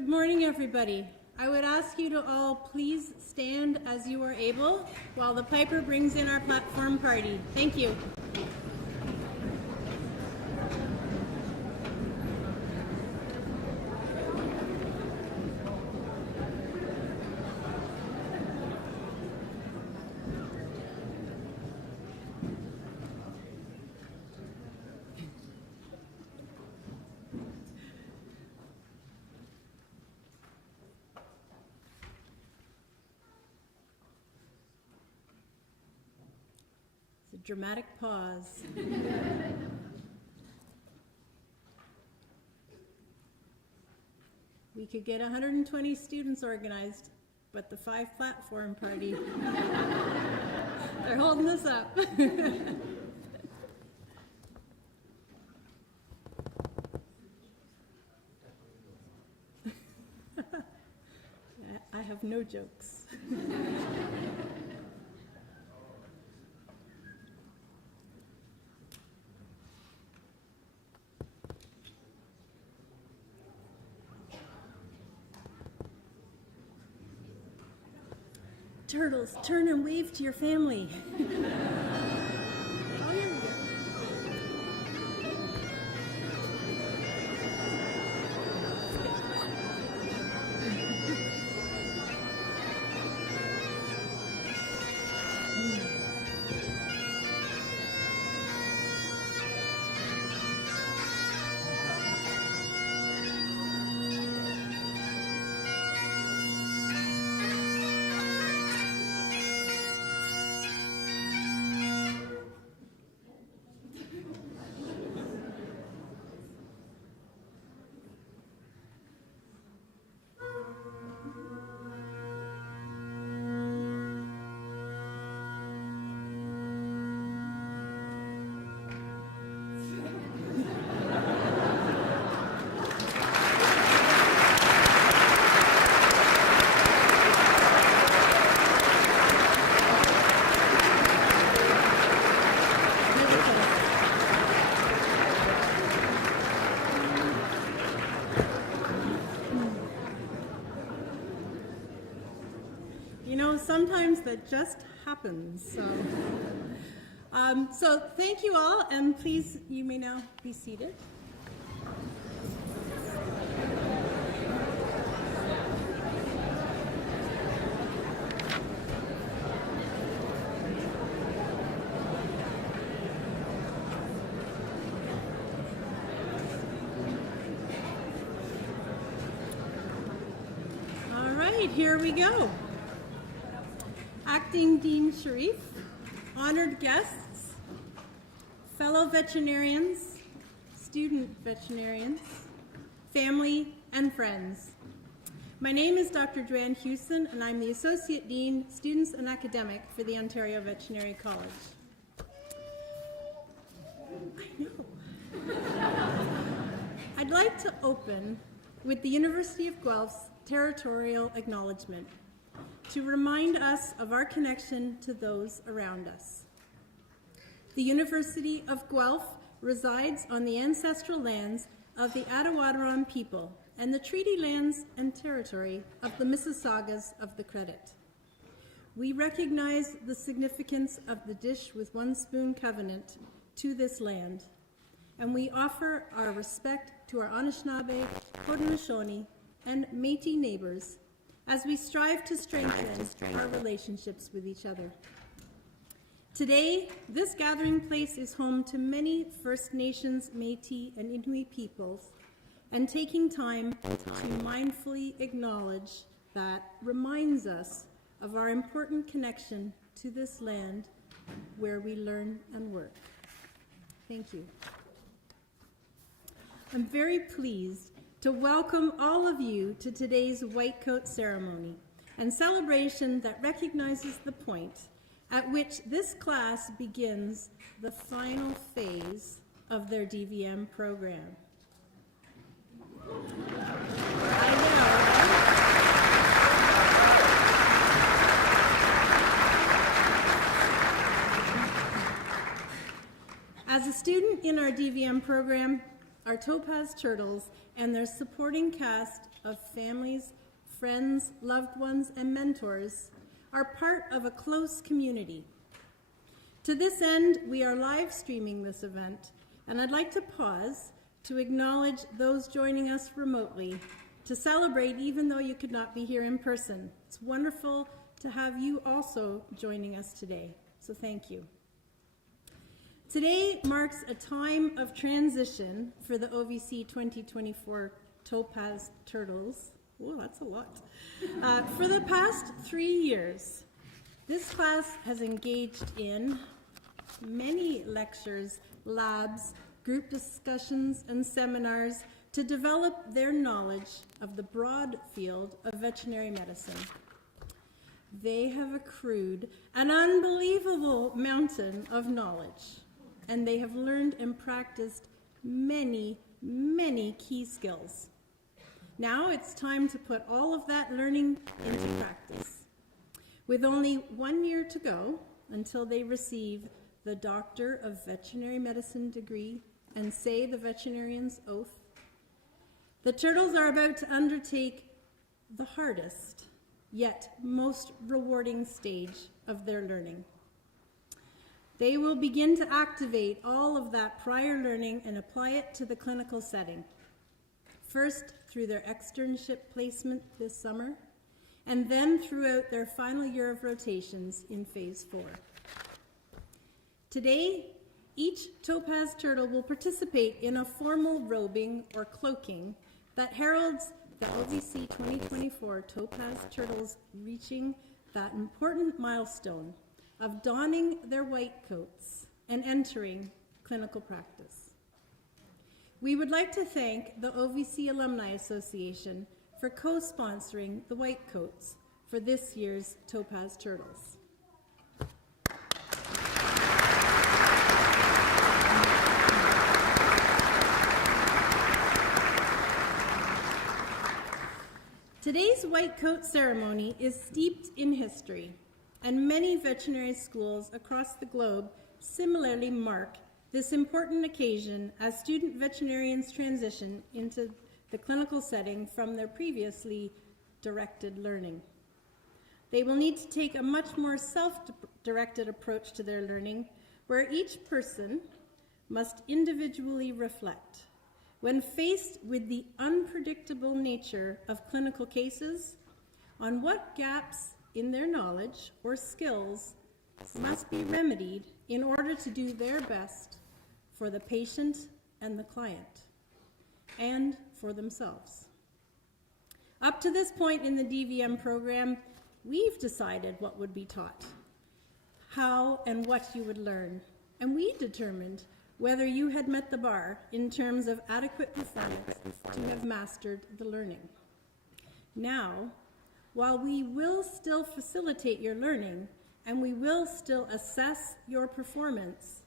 Good morning, everybody. I would ask you to all please stand as you are able while the Piper brings in our platform party. Thank you. Dramatic pause. We could get 120 students organized, but the 5 platform party, they're holding us up. I have no jokes. Turtles, turn and wave to your family. Oh, here we go. Sometimes that just happens. So thank you all, and please, you may now be seated. All right, here we go. Acting Dean Sharif, honored guests, fellow veterinarians, student veterinarians, family, and friends. My name is Dr. Joanne Hewson, and I'm the Associate Dean, Students and Academic for the Ontario Veterinary College. I know. I'd like to open with the University of Guelph's territorial acknowledgement, to remind us of our connection to those around us. The University of Guelph resides on the ancestral lands of the Attawaddaron people and the treaty lands and territory of the Mississaugas of the Credit. We recognize the significance of the Dish with One Spoon covenant to this land, and we offer our respect to our Anishinaabe, Haudenosaunee, and Métis neighbors as we strive to strengthen our relationships with each other. Today, this gathering place is home to many First Nations, Métis, and Inuit peoples, and taking time to mindfully acknowledge that reminds us of our important connection to this land where we learn and work. Thank you. I'm very pleased to welcome all of you to today's White Coat ceremony and celebration that recognizes the point at which this class begins the final phase of their DVM program. I know. As a student in our DVM program, our topaz turtles and their supporting cast of families, friends, loved ones, and mentors are part of a close community. To this end, we are live streaming this event, and I'd like to pause to acknowledge those joining us remotely, to celebrate even though you could not be here in person. It's wonderful to have you also joining us today, so thank you. Today marks a time of transition for the OVC 2024 Topaz Turtles. Oh, that's a lot. For the past 3 years, this class has engaged in many lectures, labs, group discussions, and seminars to develop their knowledge of the broad field of veterinary medicine. They have accrued an unbelievable mountain of knowledge, and they have learned and practiced many, many key skills. Now it's time to put all of that learning into practice. With only 1 year to go until they receive the Doctor of Veterinary Medicine degree and say the veterinarian's oath, the turtles are about to undertake the hardest, yet most rewarding stage of their learning. They will begin to activate all of that prior learning and apply it to the clinical setting. First, through their externship placement this summer, and then throughout their final year of rotations in Phase 4. Today, each Topaz turtle will participate in a formal robing or cloaking that heralds the OVC 2024 Topaz turtles reaching that important milestone of donning their white coats and entering clinical practice. We would like to thank the OVC Alumni Association for co-sponsoring the white coats for this year's Topaz Turtles. Today's white coat ceremony is steeped in history, and many veterinary schools across the globe similarly mark this important occasion as student veterinarians transition into the clinical setting from their previously directed learning. They will need to take a much more self-directed approach to their learning, where each person must individually reflect. When faced with the unpredictable nature of clinical cases, on what gaps in their knowledge or skills must be remedied in order to do their best for the patient and the client, and for themselves. Up to this point in the DVM program, we've decided what would be taught, how and what you would learn, and we determined whether you had met the bar in terms of adequate performance to have mastered the learning. Now, while we will still facilitate your learning and we will still assess your performance,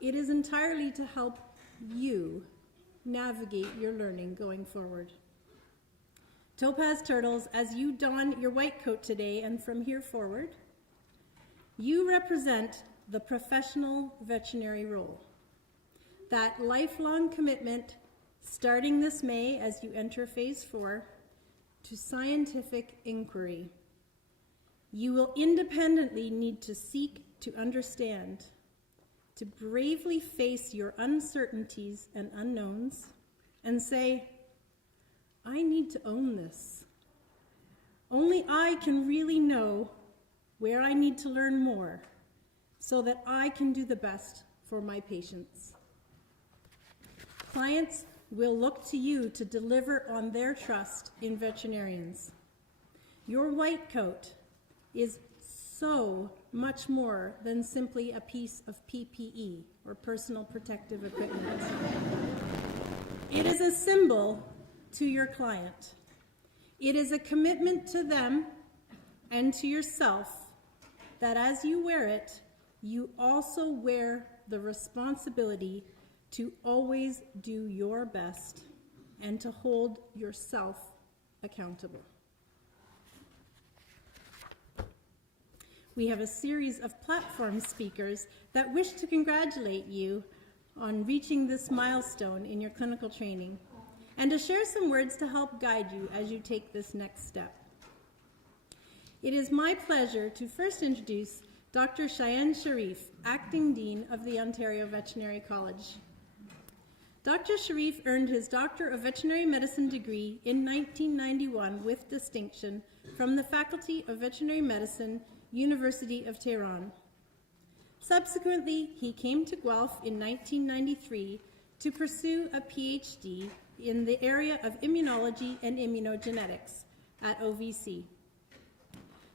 it is entirely to help you navigate your learning going forward. Topaz Turtles, as you don your white coat today and from here forward, you represent the professional veterinary role. That lifelong commitment, starting this May as you enter Phase 4, to scientific inquiry. You will independently need to seek to understand, to bravely face your uncertainties and unknowns, and say, I need to own this. Only I can really know where I need to learn more so that I can do the best for my patients. Clients will look to you to deliver on their trust in veterinarians. Your white coat is so much more than simply a piece of PPE, or personal protective equipment. It is a symbol to your client. It is a commitment to them and to yourself that as you wear it, you also wear the responsibility to always do your best and to hold yourself accountable. We have a series of platform speakers that wish to congratulate you on reaching this milestone in your clinical training. and to share some words to help guide you as you take this next step. It is my pleasure to first introduce Dr. Cheyenne Sharif, Acting Dean of the Ontario Veterinary College. Dr. Sharif earned his Doctor of Veterinary Medicine degree in 1991 with distinction from the Faculty of Veterinary Medicine, University of Tehran. Subsequently, he came to Guelph in 1993 to pursue a PhD in the area of immunology and immunogenetics at OVC.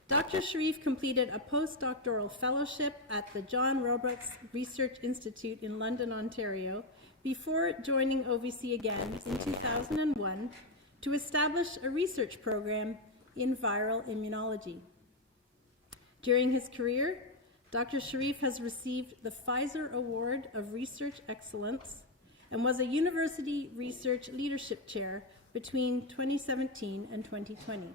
Dr. Sharif completed a postdoctoral fellowship at the John Robarts Research Institute in London, Ontario, before joining OVC again in 2001 to establish a research program in viral immunology. During his career, Dr. Sharif has received the Pfizer Award of Research Excellence and was a University Research Leadership Chair between 2017 and 2020.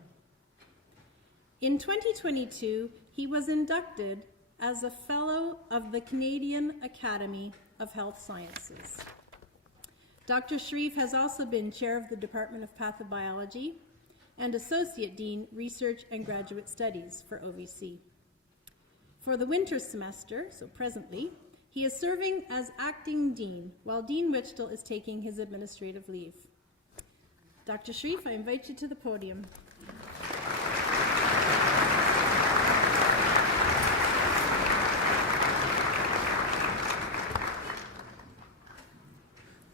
In 2022, he was inducted as a Fellow of the Canadian Academy of Health Sciences. Dr. Sharif has also been Chair of the Department of Pathobiology and Associate Dean, Research and Graduate Studies for OVC. For the winter semester, so presently, he is serving as Acting Dean, while Dean Wichtel is taking his administrative leave. Dr. Sharif, I invite you to the podium.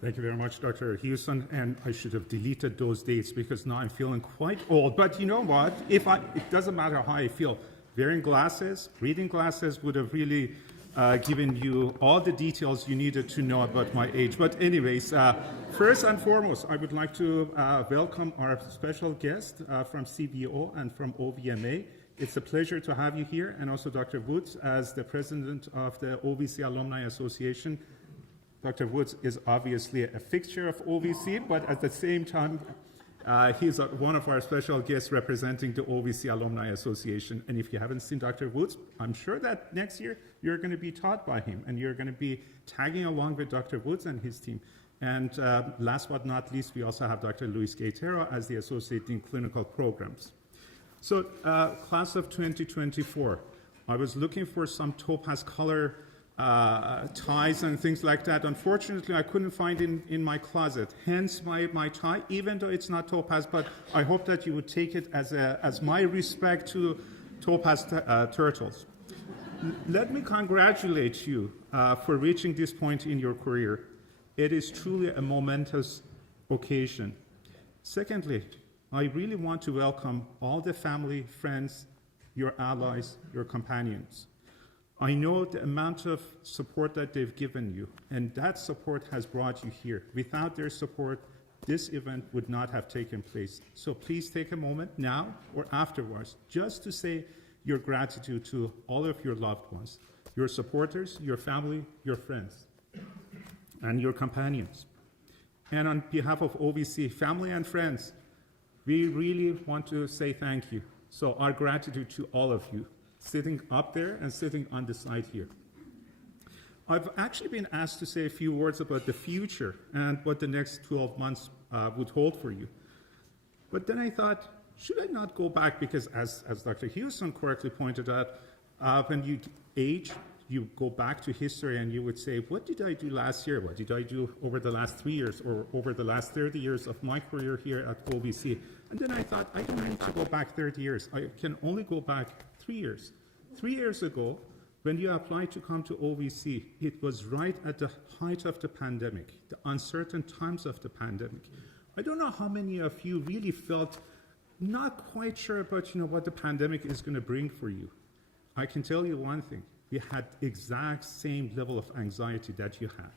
Thank you very much, Dr. Houston, and I should have deleted those dates because now I'm feeling quite old. But you know what? It doesn't matter how I feel. Wearing glasses, reading glasses would have really given you all the details you needed to know about my age. But anyways, first and foremost, I would like to welcome our special guest from CBO and from OVMA. It's a pleasure to have you here, and also Dr. Woods as the president of the OVC Alumni Association. Dr. Woods is obviously a fixture of OVC, but at the same time, he's one of our special guests representing the OVC Alumni Association. And if you haven't seen Dr. Woods, I'm sure that next year you're going to be taught by him, and you're going to be tagging along with Dr. Woods and his team. And last but not least, we also have Dr. Luis Gaitero as the Associate Dean Clinical Programs. So class of 2024, I was looking for some topaz color ties and things like that. Unfortunately, I couldn't find in my closet, hence my tie, even though it's not topaz, but I hope that you would take it as my respect to topaz turtles. Let me congratulate you for reaching this point in your career. It is truly a momentous occasion. Secondly, I really want to welcome all the family, friends, your allies, your companions. I know the amount of support that they've given you, and that support has brought you here. Without their support, this event would not have taken place. So please take a moment now or afterwards just to say your gratitude to all of your loved ones, your supporters, your family, your friends, and your companions. And on behalf of OVC family and friends, we really want to say thank you. So our gratitude to all of you, sitting up there and sitting on the side here. I've actually been asked to say a few words about the future and what the next 12 months would hold for you. But then I thought, should I not go back? Because as Dr. Houston correctly pointed out, when you age, you go back to history and you would say, what did I do last year? What did I do over the last 3 years or over the last 30 years of my career here at OVC? And then I thought, I don't need to go back 30 years. I can only go back 3 years. 3 years ago, when you applied to come to OVC, it was right at the height of the pandemic, the uncertain times of the pandemic. I don't know how many of you really felt not quite sure about what the pandemic is going to bring for you. I can tell you one thing. We had the exact same level of anxiety that you had.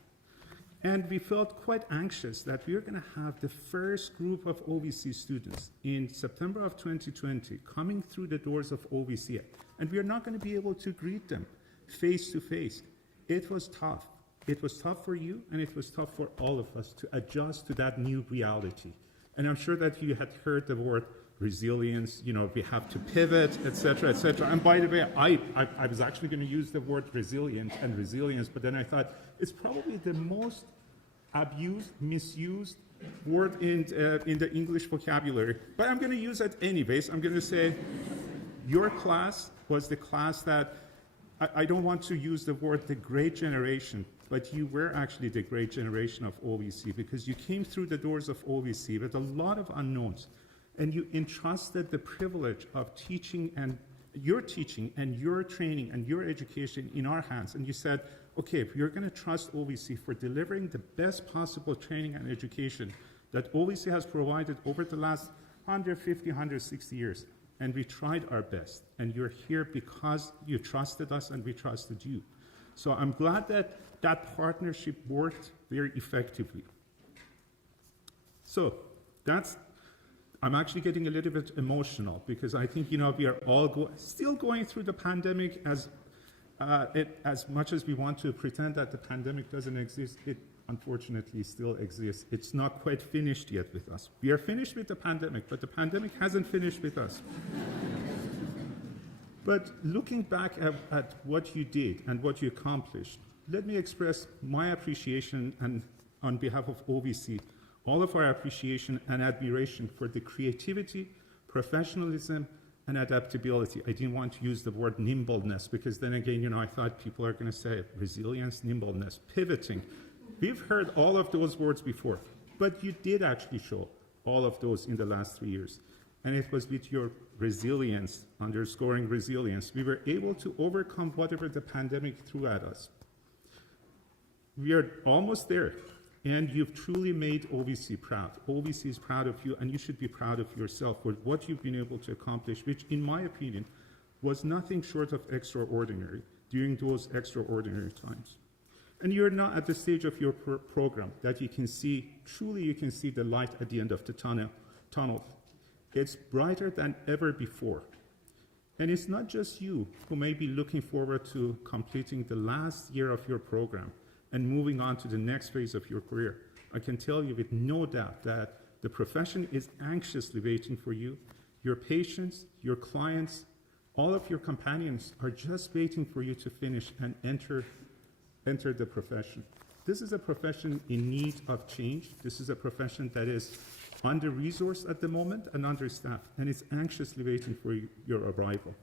And we felt quite anxious that we were going to have the first group of OVC students in September of 2020 coming through the doors of OVC. And we are not going to be able to greet them face to face. It was tough. It was tough for you, and it was tough for all of us to adjust to that new reality. And I'm sure that you had heard the word resilience, we have to pivot, et cetera, et cetera. And by the way, I was actually going to use the word resilient and resilience, but then I thought it's probably the most abused, misused word in the English vocabulary, but I'm going to use it anyways. I'm going to say your class was the class that, I don't want to use the word the great generation, but you were actually the great generation of OVC because you came through the doors of OVC with a lot of unknowns, and you entrusted the privilege of teaching and your training and your education in our hands. And you said, okay, if you're going to trust OVC for delivering the best possible training and education that OVC has provided over the last 150, 160 years, and we tried our best, and you're here because you trusted us and we trusted you. So I'm glad that that partnership worked very effectively. So I'm actually getting a little bit emotional because I think, we are all still going through the pandemic as much as we want to pretend that the pandemic doesn't exist. It unfortunately still exists. It's not quite finished yet with us. We are finished with the pandemic, but the pandemic hasn't finished with us. But looking back at what you did and what you accomplished, let me express my appreciation and on behalf of OVC, all of our appreciation and admiration for the creativity, professionalism, and adaptability. I didn't want to use the word nimbleness because then again, I thought people are going to say resilience, nimbleness, pivoting. We've heard all of those words before, but you did actually show all of those in the last 3 years. And it was with your resilience, underscoring resilience, we were able to overcome whatever the pandemic threw at us. We are almost there, and you've truly made OVC proud. OVC is proud of you, and you should be proud of yourself for what you've been able to accomplish, which, in my opinion, was nothing short of extraordinary during those extraordinary times. And you're now at the stage of your program that you can see, truly you can see the light at the end of the tunnel. It's brighter than ever before. And it's not just you who may be looking forward to completing the last year of your program and moving on to the next phase of your career. I can tell you with no doubt that the profession is anxiously waiting for you. Your patients, your clients, all of your companions are just waiting for you to finish and enter the profession. This is a profession in need of change. This is a profession that is under-resourced at the moment and understaffed, and it's anxiously waiting for your arrival.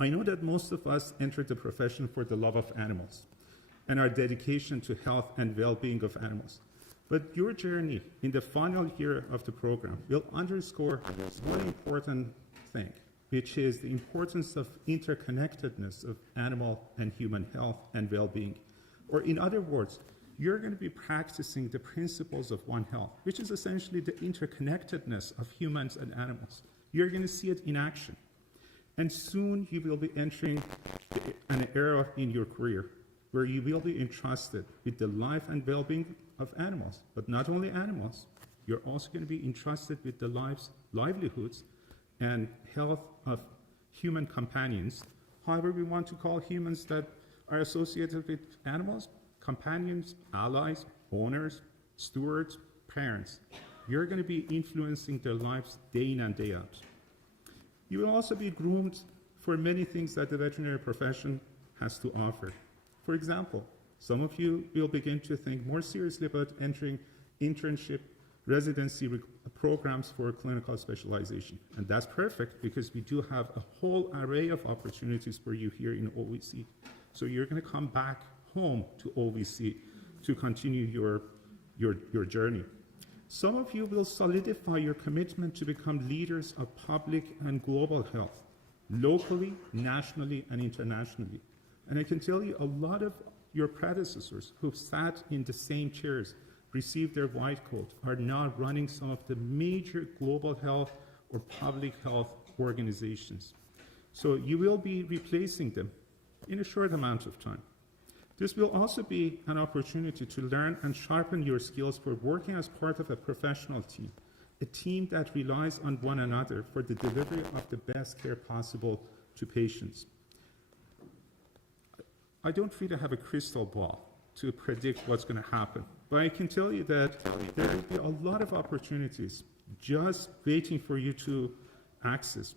I know that most of us entered the profession for the love of animals and our dedication to health and well-being of animals. But your journey in the final year of the program will underscore one important thing, which is the importance of interconnectedness of animal and human health and well-being. Or in other words, you're going to be practicing the principles of One Health, which is essentially the interconnectedness of humans and animals. You're going to see it in action. And soon you will be entering an era in your career where you will be entrusted with the life and well-being of animals. But not only animals, you're also going to be entrusted with the livelihoods and health of human companions, however we want to call humans that are associated with animals, companions, allies, owners, stewards, parents. You're going to be influencing their lives day in and day out. You will also be groomed for many things that the veterinary profession has to offer. For example, some of you will begin to think more seriously about entering internship, residency programs for clinical specialization. And that's perfect because we do have a whole array of opportunities for you here in OVC. So you're going to come back home to OVC to continue your journey. Some of you will solidify your commitment to become leaders of public and global health, locally, nationally, and internationally. And I can tell you a lot of your predecessors who've sat in the same chairs, received their white coat, are now running some of the major global health or public health organizations. So you will be replacing them in a short amount of time. This will also be an opportunity to learn and sharpen your skills for working as part of a professional team, a team that relies on one another for the delivery of the best care possible to patients. I don't really have a crystal ball to predict what's going to happen, but I can tell you that there will be a lot of opportunities just waiting for you to access.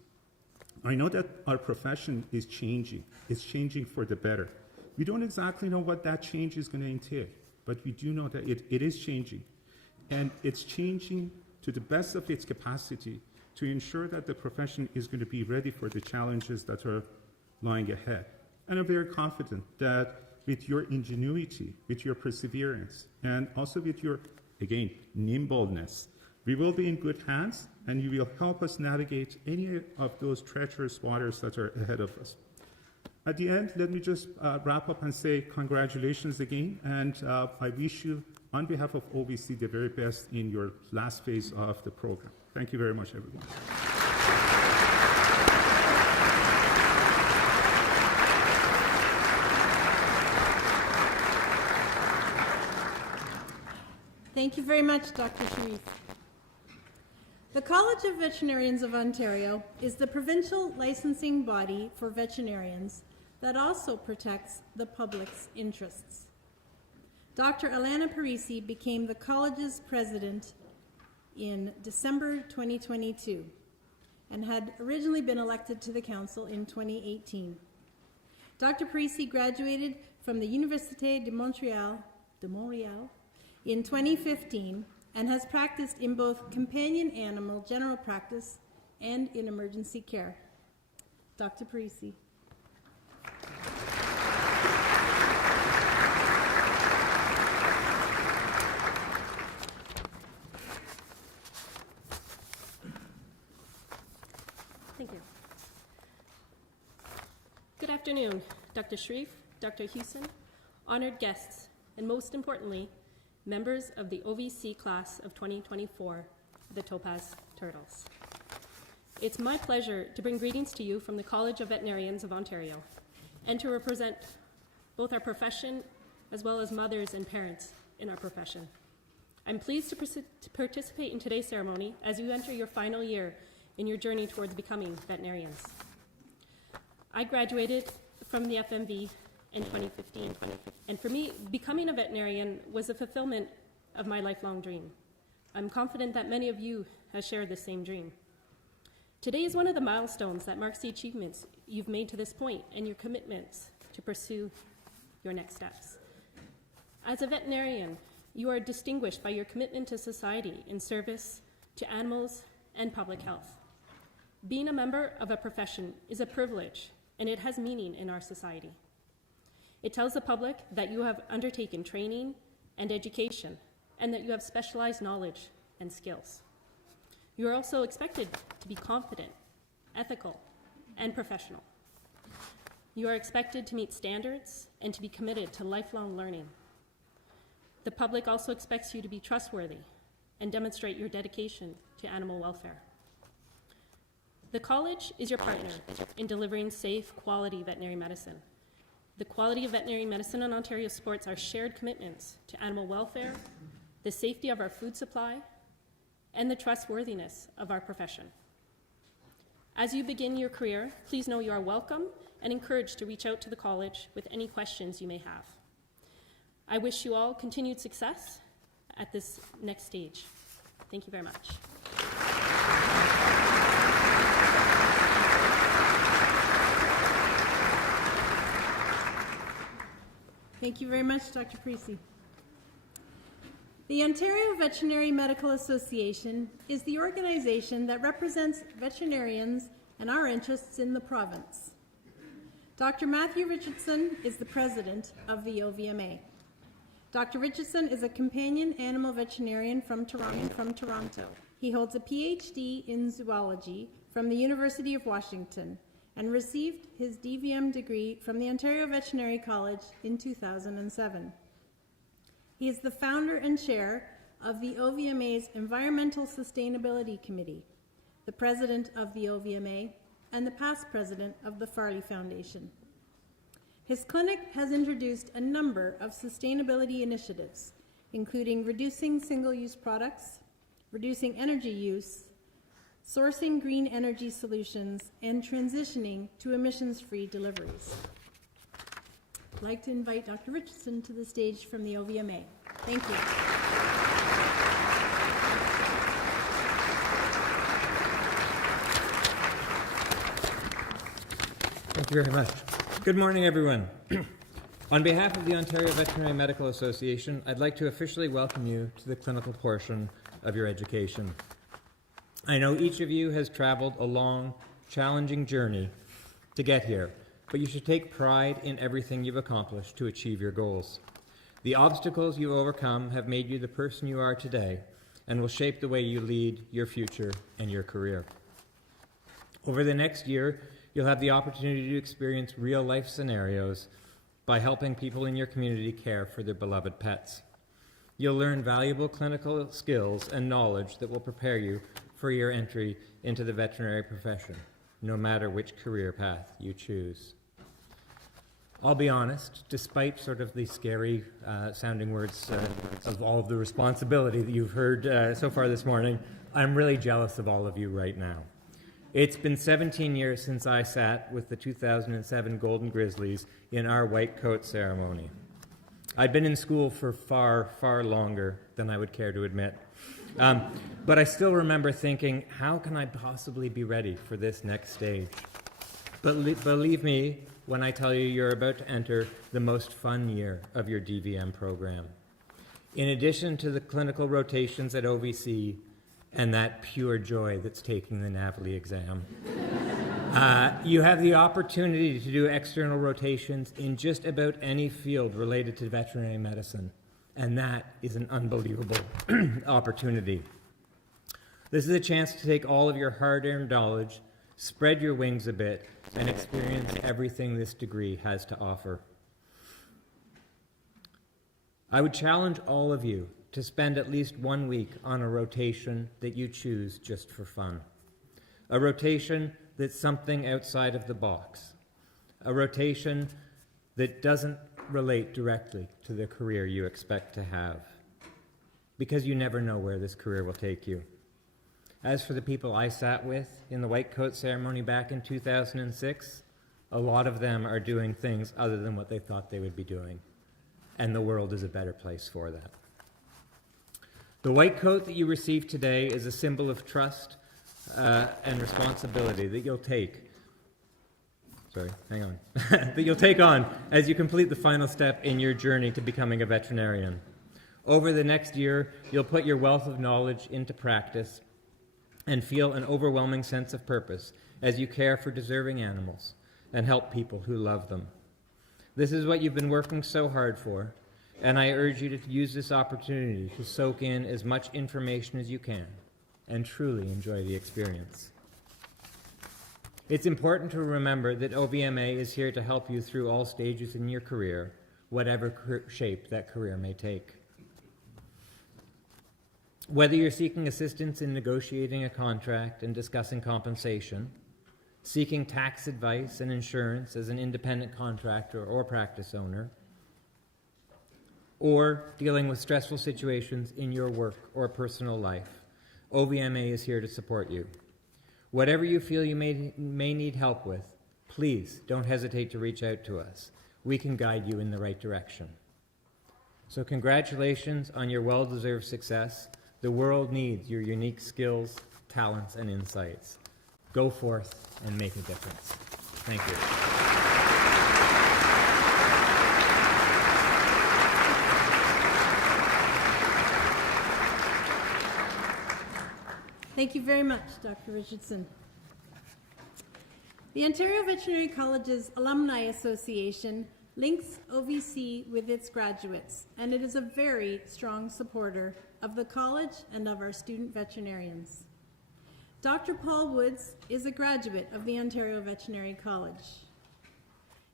I know that our profession is changing. It's changing for the better. We don't exactly know what that change is going to entail, but we do know that it is changing. And it's changing to the best of its capacity to ensure that the profession is going to be ready for the challenges that are lying ahead. And I'm very confident that with your ingenuity, with your perseverance, and also with your, again, nimbleness, we will be in good hands, and you will help us navigate any of those treacherous waters that are ahead of us. At the end, let me just wrap up and say congratulations again, and I wish you, on behalf of OVC, the very best in your last phase of the program. Thank you very much, everyone. Thank you very much, Dr. Sharif. The College of Veterinarians of Ontario is the provincial licensing body for veterinarians that also protects the public's interests. Dr. Alana Parisi became the college's president in December 2022 and had originally been elected to the council in 2018. Dr. Parisi graduated from the Université de Montréal in 2015 and has practiced in both companion animal general practice and in emergency care. Dr. Parisi. Thank you. Good afternoon, Dr. Sharif, Dr. Hewson, honored guests, and most importantly, members of the OVC class of 2024, the Topaz Turtles. It's my pleasure to bring greetings to you from the College of Veterinarians of Ontario and to represent both our profession as well as mothers and parents in our profession. I'm pleased to participate in today's ceremony as you enter your final year in your journey towards becoming veterinarians. I graduated from the FMV in 2015, and for me, becoming a veterinarian was a fulfillment of my lifelong dream. I'm confident that many of you have shared the same dream. Today is one of the milestones that marks the achievements you've made to this point and your commitments to pursue your next steps. As a veterinarian, you are distinguished by your commitment to society in service to animals and public health. Being a member of a profession is a privilege, and it has meaning in our society. It tells the public that you have undertaken training and education, and that you have specialized knowledge and skills. You are also expected to be confident, ethical, and professional. You are expected to meet standards and to be committed to lifelong learning. The public also expects you to be trustworthy and demonstrate your dedication to animal welfare. The college is your partner in delivering safe, quality veterinary medicine. The quality of veterinary medicine in Ontario supports our shared commitments to animal welfare, the safety of our food supply, and the trustworthiness of our profession. As you begin your career, please know you are welcome and encouraged to reach out to the college with any questions you may have. I wish you all continued success at this next stage. Thank you very much. Thank you very much, Dr. Parisi. The Ontario Veterinary Medical Association is the organization that represents veterinarians and our interests in the province. Dr. Matthew Richardson is the president of the OVMA. Dr. Richardson is a companion animal veterinarian from Toronto. He holds a PhD in zoology from the University of Washington and received his DVM degree from the Ontario Veterinary College in 2007. He is the founder and chair of the OVMA's Environmental Sustainability Committee, the president of the OVMA, and the past president of the Farley Foundation. His clinic has introduced a number of sustainability initiatives, including reducing single-use products, reducing energy use, sourcing green energy solutions, and transitioning to emissions-free deliveries. I'd like to invite Dr. Richardson to the stage from the OVMA. Thank you. Thank you very much. Good morning, everyone. On behalf of the Ontario Veterinary Medical Association, I'd like to officially welcome you to the clinical portion of your education. I know each of you has traveled a long, challenging journey to get here, but you should take pride in everything you've accomplished to achieve your goals. The obstacles you've overcome have made you the person you are today and will shape the way you lead your future and your career. Over the next year, you'll have the opportunity to experience real-life scenarios by helping people in your community care for their beloved pets. You'll learn valuable clinical skills and knowledge that will prepare you for your entry into the veterinary profession, no matter which career path you choose. I'll be honest, despite sort of the scary sounding words of all of the responsibility that you've heard so far this morning, I'm really jealous of all of you right now. It's been 17 years since I sat with the 2007 Golden Grizzlies in our white coat ceremony. I'd been in school for far, far longer than I would care to admit. But I still remember thinking, how can I possibly be ready for this next stage? But believe me when I tell you you're about to enter the most fun year of your DVM program. In addition to the clinical rotations at OVC, and that pure joy that's taking the NAVLE exam. You have the opportunity to do external rotations in just about any field related to veterinary medicine, and that is an unbelievable opportunity. This is a chance to take all of your hard-earned knowledge, spread your wings a bit, and experience everything this degree has to offer. I would challenge all of you to spend at least 1 week on a rotation that you choose just for fun. A rotation that's something outside of the box. A rotation that doesn't relate directly to the career you expect to have. Because you never know where this career will take you. As for the people I sat with in the white coat ceremony back in 2006, a lot of them are doing things other than what they thought they would be doing. And the world is a better place for that. The white coat that you receive today is a symbol of trust and responsibility that you'll take. That you'll take on as you complete the final step in your journey to becoming a veterinarian. Over the next year, you'll put your wealth of knowledge into practice and feel an overwhelming sense of purpose as you care for deserving animals and help people who love them. This is what you've been working so hard for, and I urge you to use this opportunity to soak in as much information as you can and truly enjoy the experience. It's important to remember that OVMA is here to help you through all stages in your career, whatever shape that career may take. Whether you're seeking assistance in negotiating a contract and discussing compensation, seeking tax advice and insurance as an independent contractor or practice owner, or dealing with stressful situations in your work or personal life, OVMA is here to support you. Whatever you feel you may need help with, please don't hesitate to reach out to us. We can guide you in the right direction. So congratulations on your well-deserved success. The world needs your unique skills, talents, and insights. Go forth and make a difference. Thank you. Thank you very much, Dr. Richardson. The Ontario Veterinary College's Alumni Association links OVC with its graduates, and it is a very strong supporter of the college and of our student veterinarians. Dr. Paul Woods is a graduate of the Ontario Veterinary College.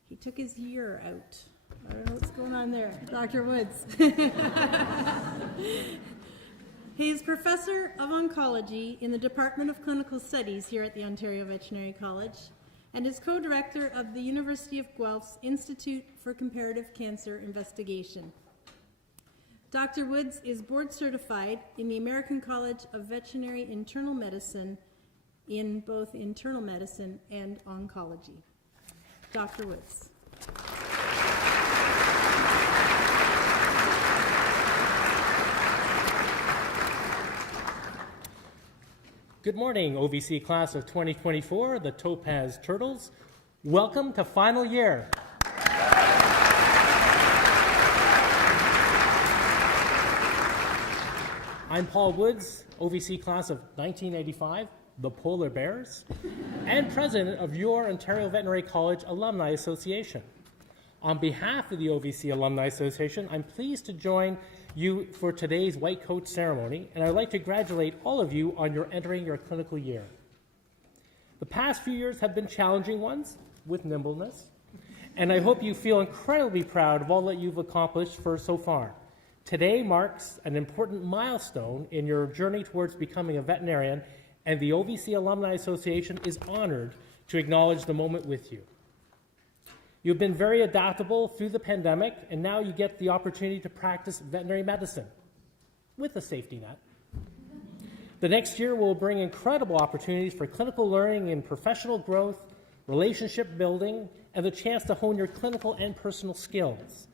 He took his year out. I don't know what's going on there, Dr. Woods. He is Professor of Oncology in the Department of Clinical Studies here at the Ontario Veterinary College and is co-director of the University of Guelph's Institute for Comparative Cancer Investigation. Dr. Woods is board certified in the American College of Veterinary Internal Medicine in both internal medicine and oncology. Dr. Woods. Good morning, OVC class of 2024, the Topaz Turtles. Welcome to final year. I'm Paul Woods, OVC class of 1985, the Polar Bears, and president of your Ontario Veterinary College Alumni Association. On behalf of the OVC Alumni Association, I'm pleased to join you for today's white coat ceremony, and I'd like to congratulate all of you on your entering your clinical year. The past few years have been challenging ones with nimbleness, and I hope you feel incredibly proud of all that you've accomplished so far. Today marks an important milestone in your journey towards becoming a veterinarian, and the OVC Alumni Association is honored to acknowledge the moment with you. You've been very adaptable through the pandemic, and now you get the opportunity to practice veterinary medicine with a safety net. The next year will bring incredible opportunities for clinical learning and professional growth, relationship building, and the chance to hone your clinical and personal skills.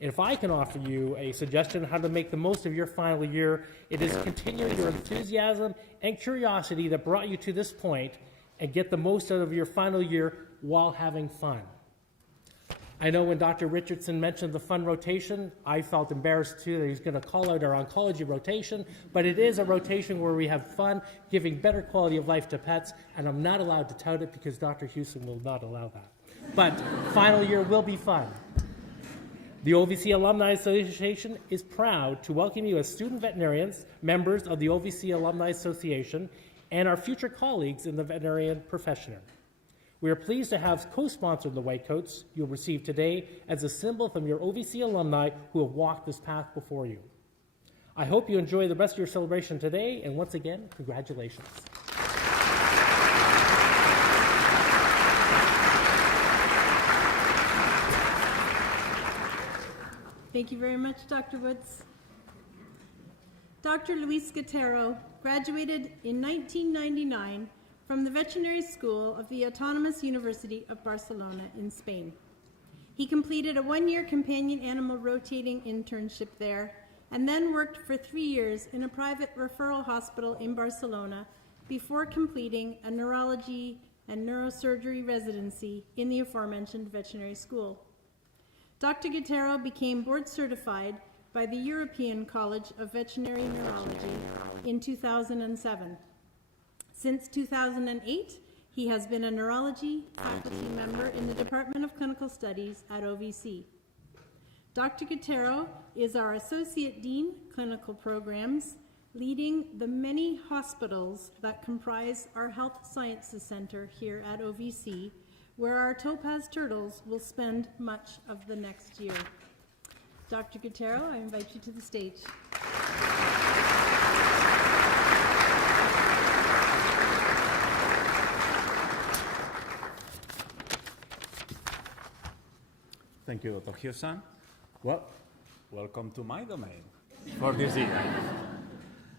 If I can offer you a suggestion on how to make the most of your final year, it is continuing your enthusiasm and curiosity that brought you to this point, and get the most out of your final year while having fun. I know when Dr. Richardson mentioned the fun rotation, I felt embarrassed too that he was going to call out our oncology rotation, but it is a rotation where we have fun, giving better quality of life to pets, and I'm not allowed to tout it because Dr. Houston will not allow that. But final year will be fun. The OVC Alumni Association is proud to welcome you as student veterinarians, members of the OVC Alumni Association, and our future colleagues in the veterinarian profession. We are pleased to have co-sponsored the white coats you'll receive today as a symbol from your OVC alumni who have walked this path before you. I hope you enjoy the rest of your celebration today, and once again, congratulations. Thank you very much, Dr. Woods. Dr. Luis Guerrero graduated in 1999 from the Veterinary School of the Autonomous University of Barcelona in Spain. He completed a one-year companion animal rotating internship there, and then worked for 3 years in a private referral hospital in Barcelona before completing a neurology and neurosurgery residency in the aforementioned veterinary school. Dr. Guerrero became board certified by the European College of Veterinary Neurology in 2007. Since 2008, he has been a neurology faculty member in the Department of Clinical Studies at OVC. Dr. Guerrero is our Associate Dean, Clinical Programs, leading the many hospitals that comprise our Health Sciences Center here at OVC, where our topaz turtles will spend much of the next year. Dr. Guerrero, I invite you to the stage. Thank you, Dr. Houston. Well, welcome to my domain for this year.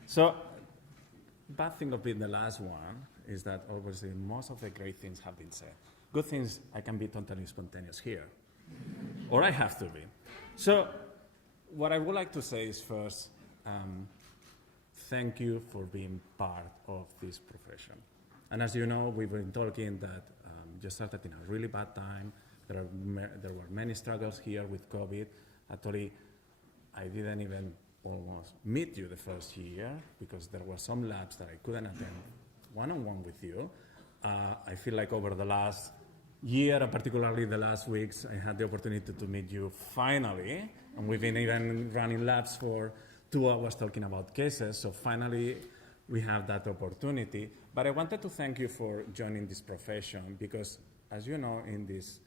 So, bad thing of being the last one is that obviously most of the great things have been said. Good things, I can be totally spontaneous here, or I have to be. So, what I would like to say is first, thank you for being part of this profession. And as you know, we've been talking that you started in a really bad time. There were many struggles here with COVID. Actually, I didn't even almost meet you the first year because there were some labs that I couldn't attend one-on-one with you. I feel like over the last year, and particularly the last weeks, I had the opportunity to meet you finally, and we've been even running labs for 2 hours talking about cases, so finally we have that opportunity. But I wanted to thank you for joining this profession because, as you know, in these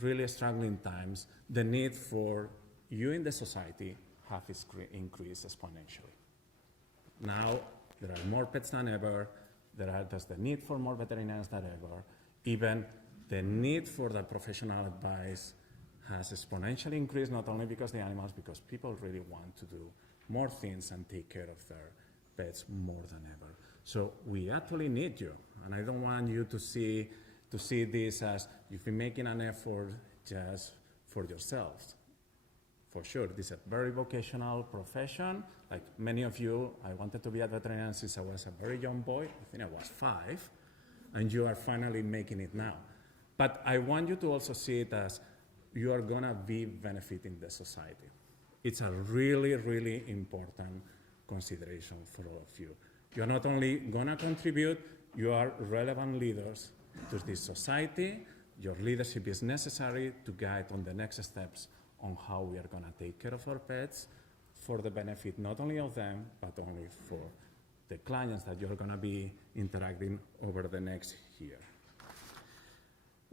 really struggling times, the need for you in the society have increased exponentially. Now, there are more pets than ever. There's the need for more veterinarians than ever. Even the need for that professional advice has exponentially increased, not only because the animals, because people really want to do more things and take care of their pets more than ever. So we actually need you, and I don't want you to see this as you've been making an effort just for yourselves. For sure, this is a very vocational profession. Like many of you, I wanted to be a veterinarian since I was a very young boy. I think I was 5, and you are finally making it now. But I want you to also see it as you are gonna be benefiting the society. It's a really, really important consideration for all of you. You're not only gonna contribute, you are relevant leaders to this society. Your leadership is necessary to guide on the next steps on how we are gonna take care of our pets for the benefit not only of them, but only for the clients that you're gonna be interacting over the next year.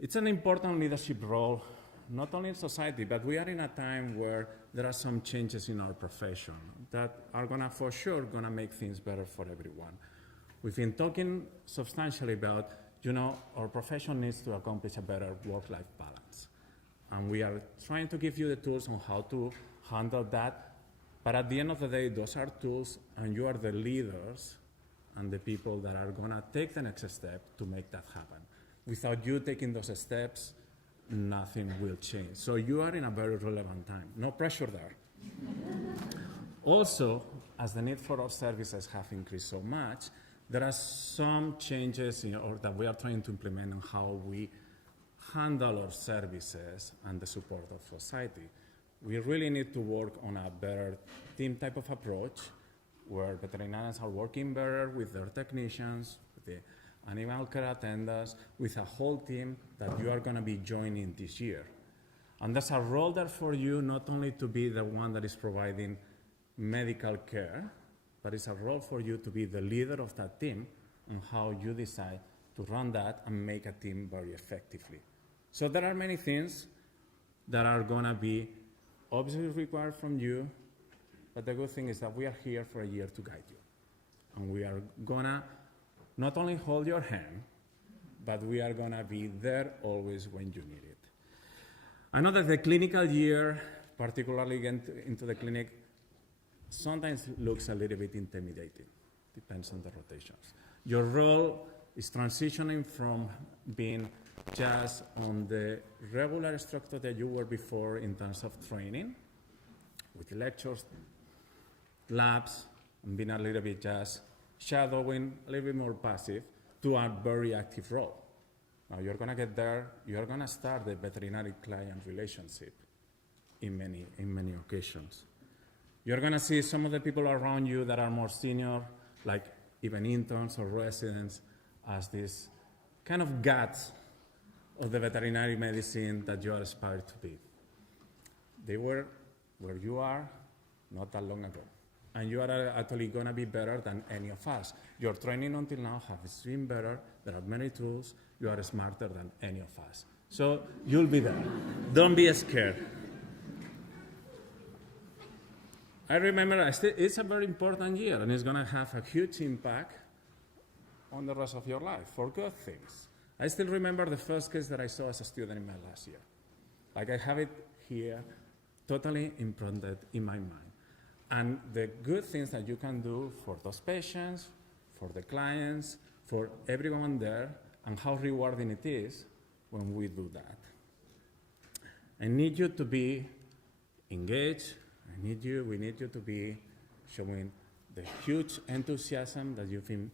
It's an important leadership role, not only in society, but we are in a time where there are some changes in our profession that are gonna, for sure, gonna make things better for everyone. We've been talking substantially about, our profession needs to accomplish a better work-life balance. And we are trying to give you the tools on how to handle that. But at the end of the day, those are tools, and you are the leaders and the people that are gonna take the next step to make that happen. Without you taking those steps, nothing will change. So you are in a very relevant time. No pressure there. Also, as the need for our services have increased so much, there are some changes that we are trying to implement on how we handle our services and the support of society. We really need to work on a better team type of approach where veterinarians are working better with their technicians, with the animal care attendants, with a whole team that you are going to be joining this year. And there's a role there for you not only to be the one that is providing medical care, but it's a role for you to be the leader of that team and how you decide to run that and make a team very effectively. So there are many things that are going to be obviously required from you, but the good thing is that we are here for a year to guide you. And we are going to not only hold your hand, but we are going to be there always when you need it. I know that the clinical year, particularly into the clinic, sometimes looks a little bit intimidating. Depends on the rotations. Your role is transitioning from being just on the regular structure that you were before in terms of training, with lectures, labs, and being a little bit just shadowing, a little bit more passive, to a very active role. Now you're going to get there, you're going to start the veterinary-client relationship in many occasions. You're going to see some of the people around you that are more senior, like even interns or residents, as this kind of guts of the veterinary medicine that you are aspired to be. They were where you are not that long ago. And you are actually going to be better than any of us. Your training until now has been better. There are many tools. You are smarter than any of us. So you'll be there. Don't be scared. I remember it's a very important year, and it's going to have a huge impact on the rest of your life for good things. I still remember the first case that I saw as a student in my last year. Like I have it here, totally imprinted in my mind. And the good things that you can do for those patients, for the clients, for everyone there, and how rewarding it is when we do that. I need you to be engaged. We need you to be showing the huge enthusiasm that you've been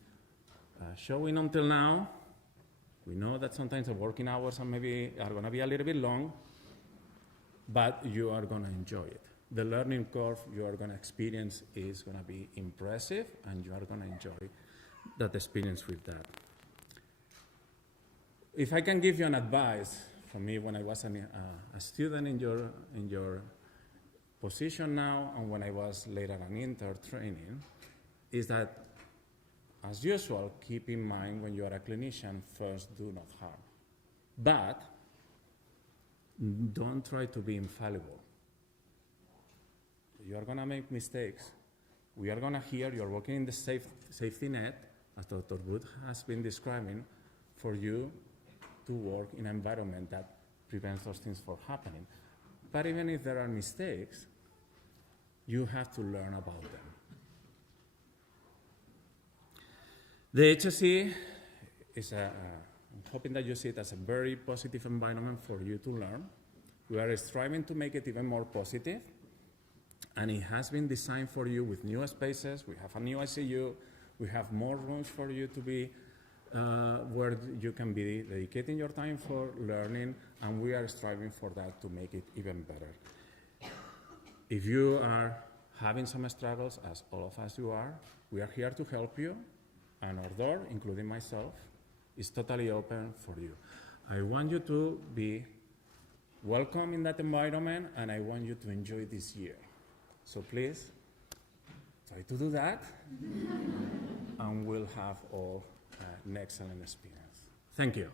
showing until now. We know that sometimes the working hours are going to be a little bit long, but you are going to enjoy it. The learning curve you are going to experience is going to be impressive, and you are going to enjoy that experience with that. If I can give you an advice from me when I was a student in your position now, and when I was later an intern training, is that, as usual, keep in mind when you are a clinician, first, do not harm. But don't try to be infallible. You are going to make mistakes. We are going to hear you're working in the safety net, as Dr. Wood has been describing, for you to work in an environment that prevents those things from happening. But even if there are mistakes, you have to learn about them. The HSE is I'm hoping that you see it as a very positive environment for you to learn. We are striving to make it even more positive, and it has been designed for you with new spaces. We have a new ICU. We have more rooms for you to be where you can be dedicating your time for learning, and we are striving for that to make it even better. If you are having some struggles, as all of us you are, we are here to help you, and our door, including myself, is totally open for you. I want you to be welcome in that environment, and I want you to enjoy this year. So please, try to do that, and we'll have all an excellent experience. Thank you.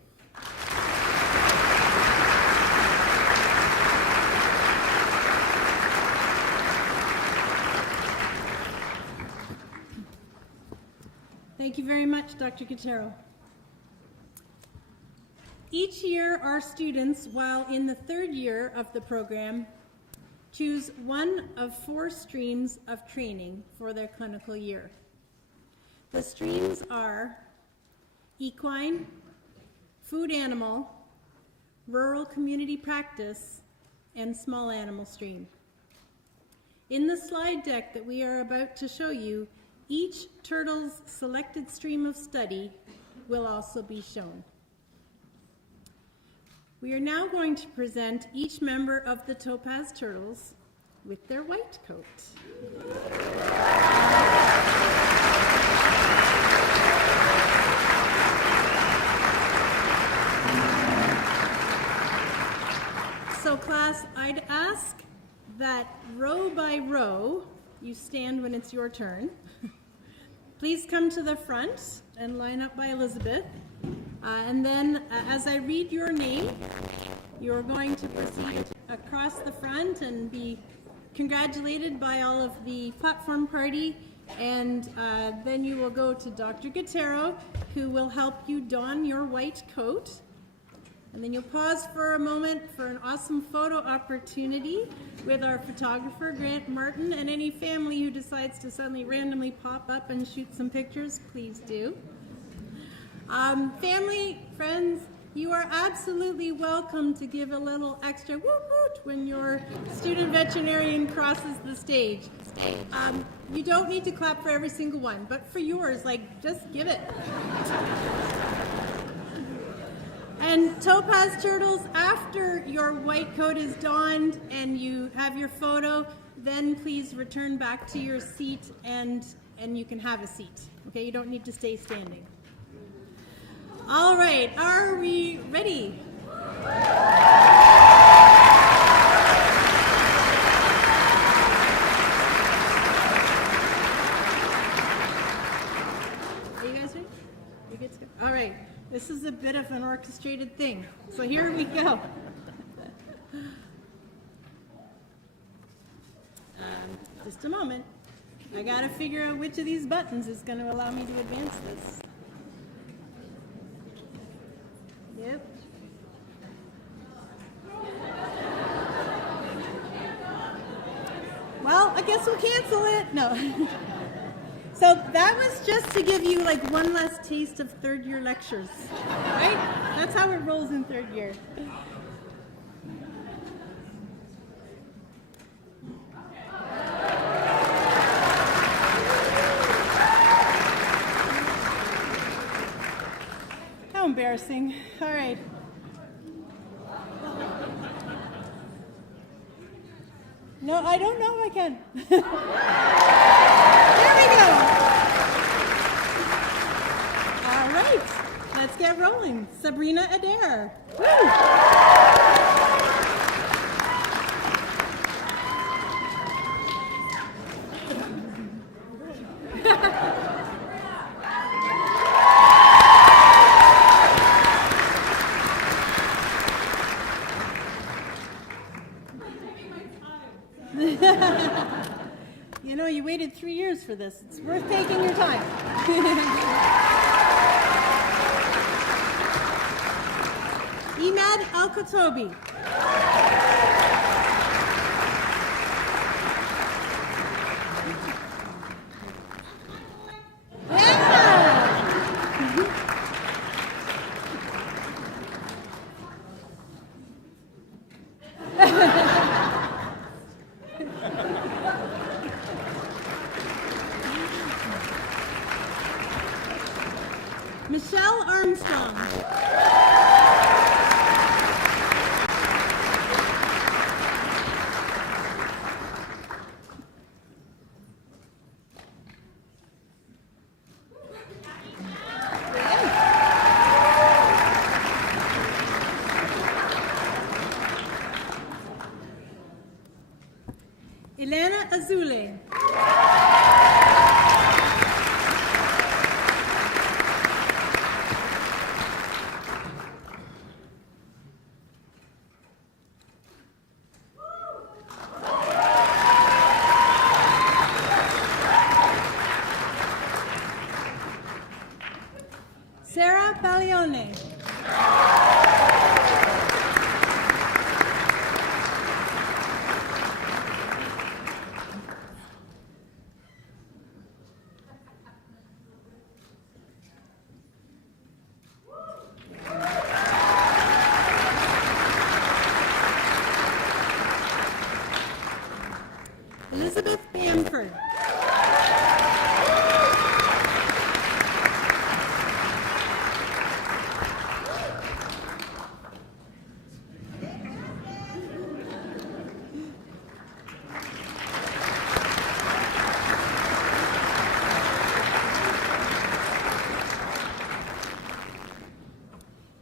Thank you very much, Dr. Quintero. Each year, our students, while in the third year of the program, choose one of 4 streams of training for their clinical year. The streams are equine, food animal, rural community practice, and small animal stream. In the slide deck that we are about to show you, each turtle's selected stream of study will also be shown. We are now going to present each member of the Topaz Turtles with their white coat. So class, I'd ask that row by row, you stand when it's your turn. Please come to the front and line up by Elizabeth. And then as I read your name, you're going to proceed across the front and be congratulated by all of the platform party. And then you will go to Dr. Quintero, who will help you don your white coat. And then you'll pause for a moment for an awesome photo opportunity with our photographer, Grant Martin, and any family who decides to suddenly randomly pop up and shoot some pictures, please do. Family, friends, you are absolutely welcome to give a little extra woot woot when your student veterinarian crosses the stage. You don't need to clap for every single one, but for yours, just give it. And Topaz Turtles, after your white coat is donned and you have your photo, then please return back to your seat and you can have a seat. Okay, you don't need to stay standing. All right, are we ready? Are you guys ready? You good to go? All right, this is a bit of an orchestrated thing. So here we go. Just a moment. I gotta figure out which of these buttons is gonna allow me to advance this. Yep. Well, I guess we'll cancel it. No. So that was just to give you one last taste of third year lectures, right? That's how it rolls in third year. How embarrassing. All right. No, I don't know if I can. There we go. All right. Let's get rolling. Sabrina Adair. Woo! You know, you waited 3 years for this. It's worth taking your time. Emad Al-Katobi. Michelle Armstrong. Elena Azule. Sarah Baglione. Elizabeth Bamford.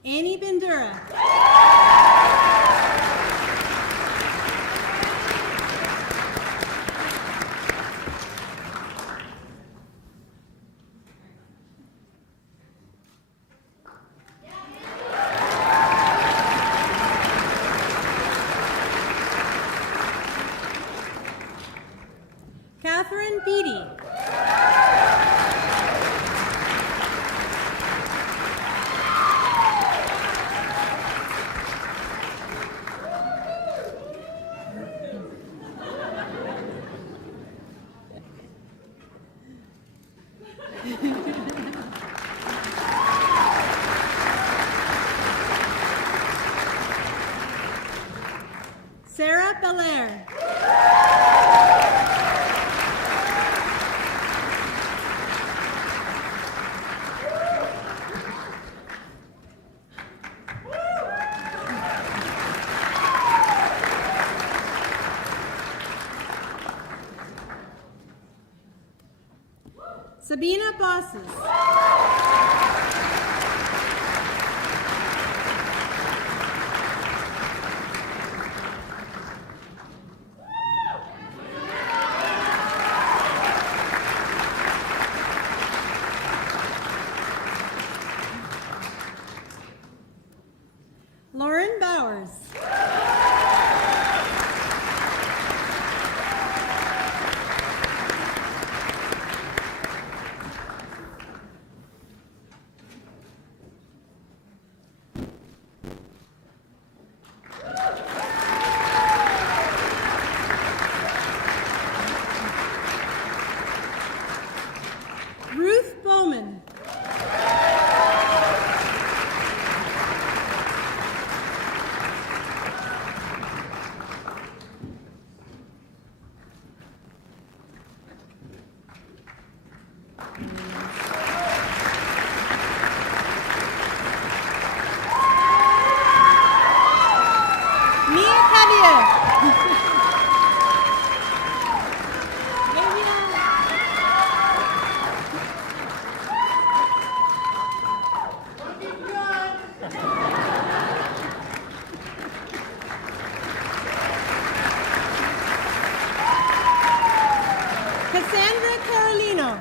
Annie Bandura. Catherine Beatty. Sarah Belair. Sabina Bosses. Lauren Bowers. Ruth Bowman. Mia Javier. Cassandra Carolino.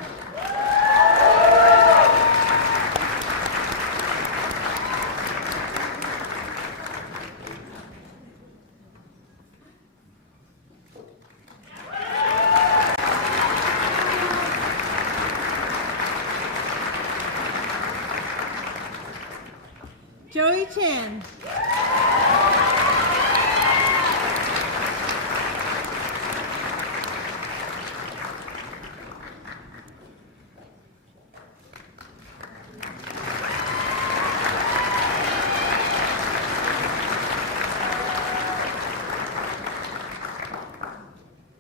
Joey Chan.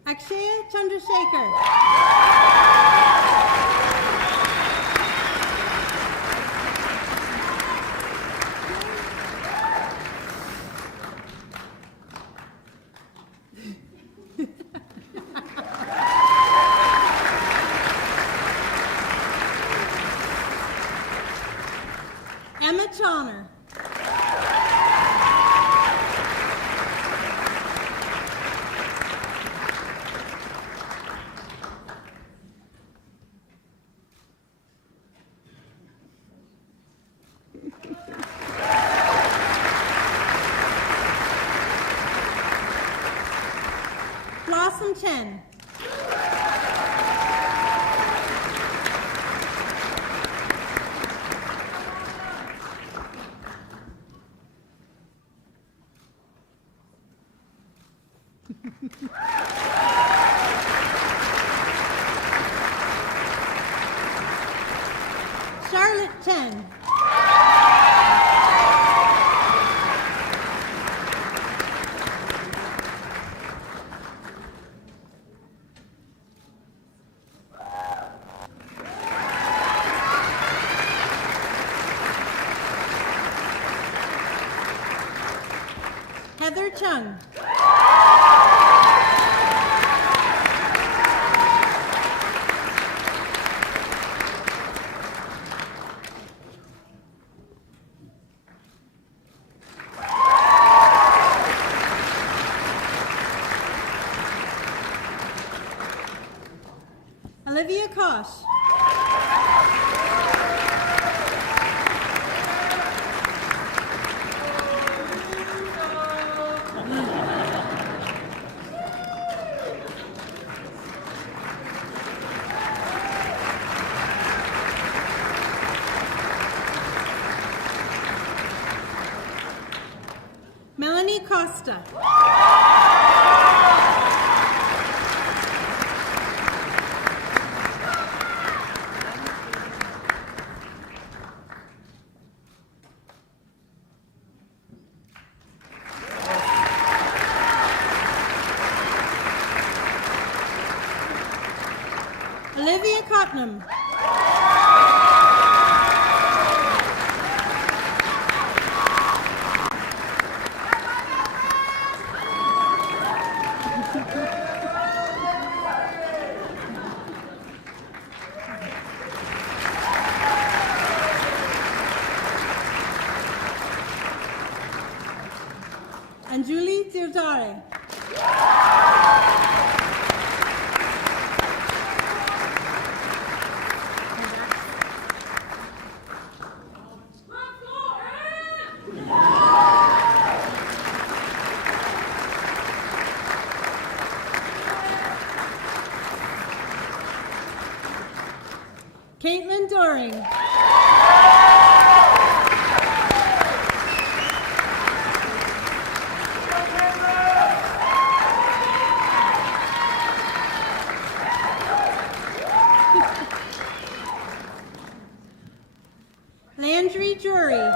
Akshaya Chandrasekhar. Emma Chawner. Blossom Chen. Charlotte Chen. Heather Chung. Olivia Kosh. Melanie Costa. Olivia Cotnam. And Julie Tirdare. Caitlin Doring. Landry Jury.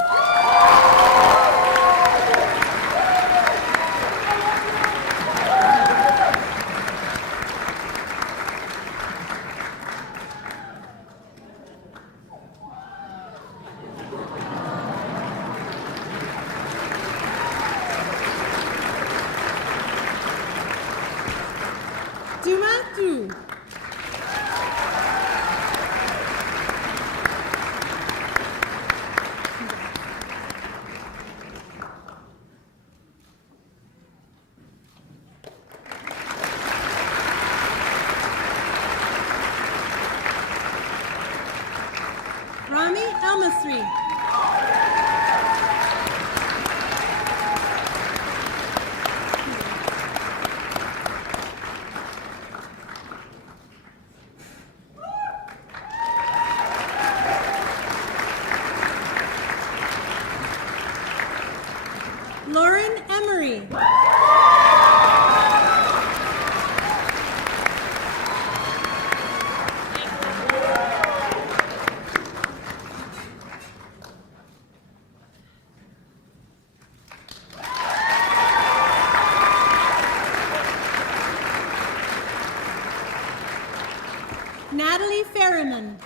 Duma Du. Rami Elmasri. Lauren Emery. Natalie Ferriman.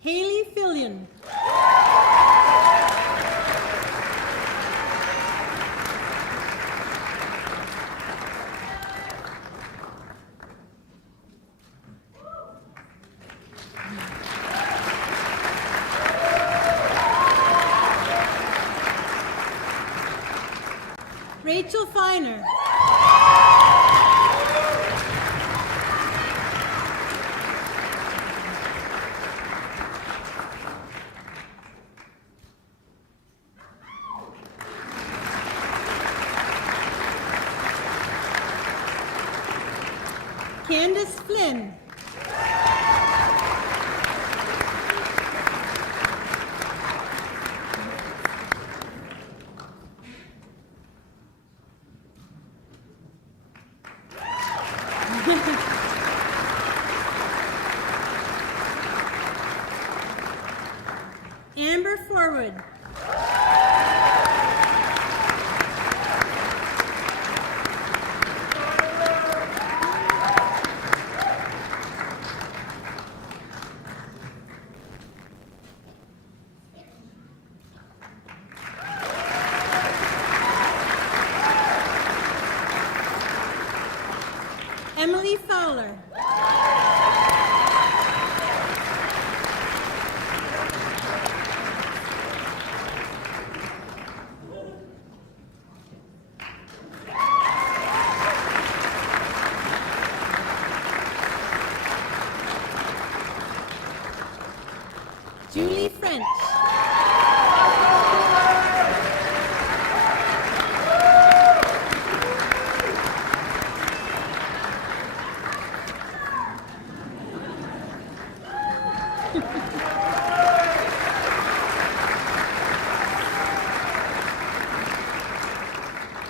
Haley Fillion. Rachel Feiner. Candace Flynn. Amber Forwood. Emily Fowler. Julie French.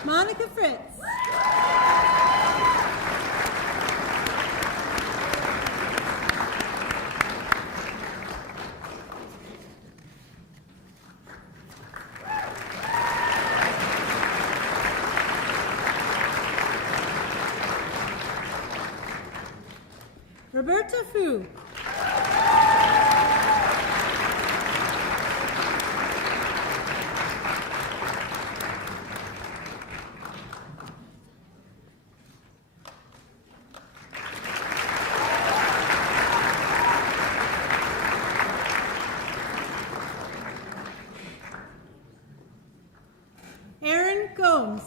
Monica Fritz. Roberta Fu. Aaron Gomes.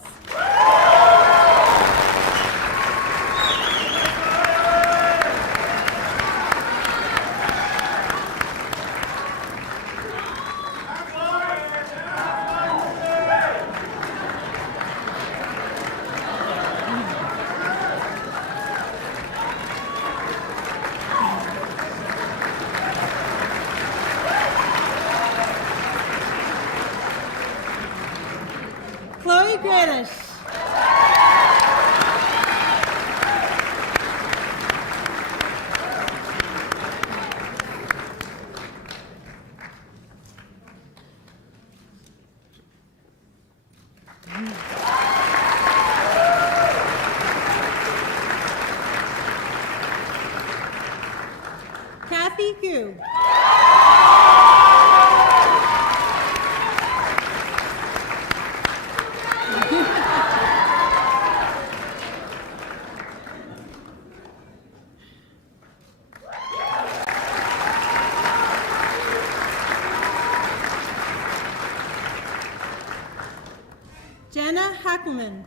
Chloe Granish. Kathy Gu. Jenna Hackelman.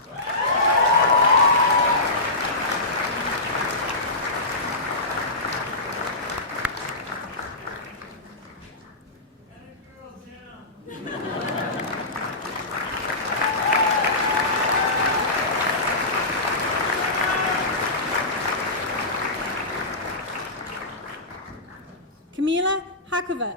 Camila Hakovic.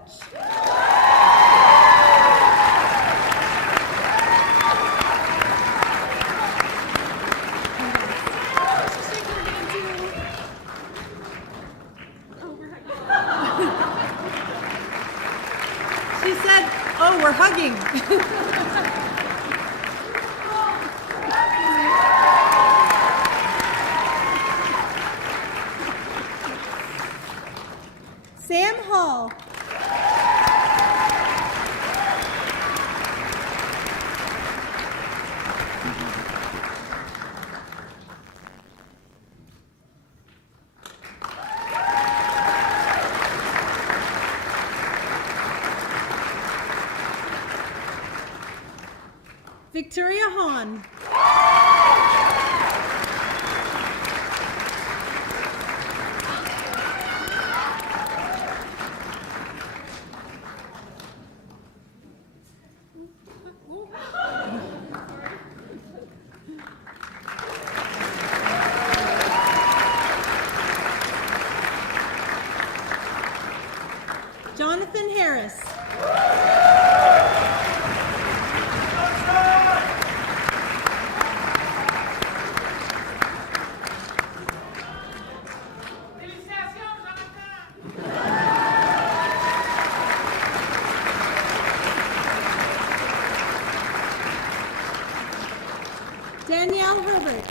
She said, "Oh, we're hugging." Sam Hall. Victoria Hahn. Jonathan Harris. Danielle Herbert.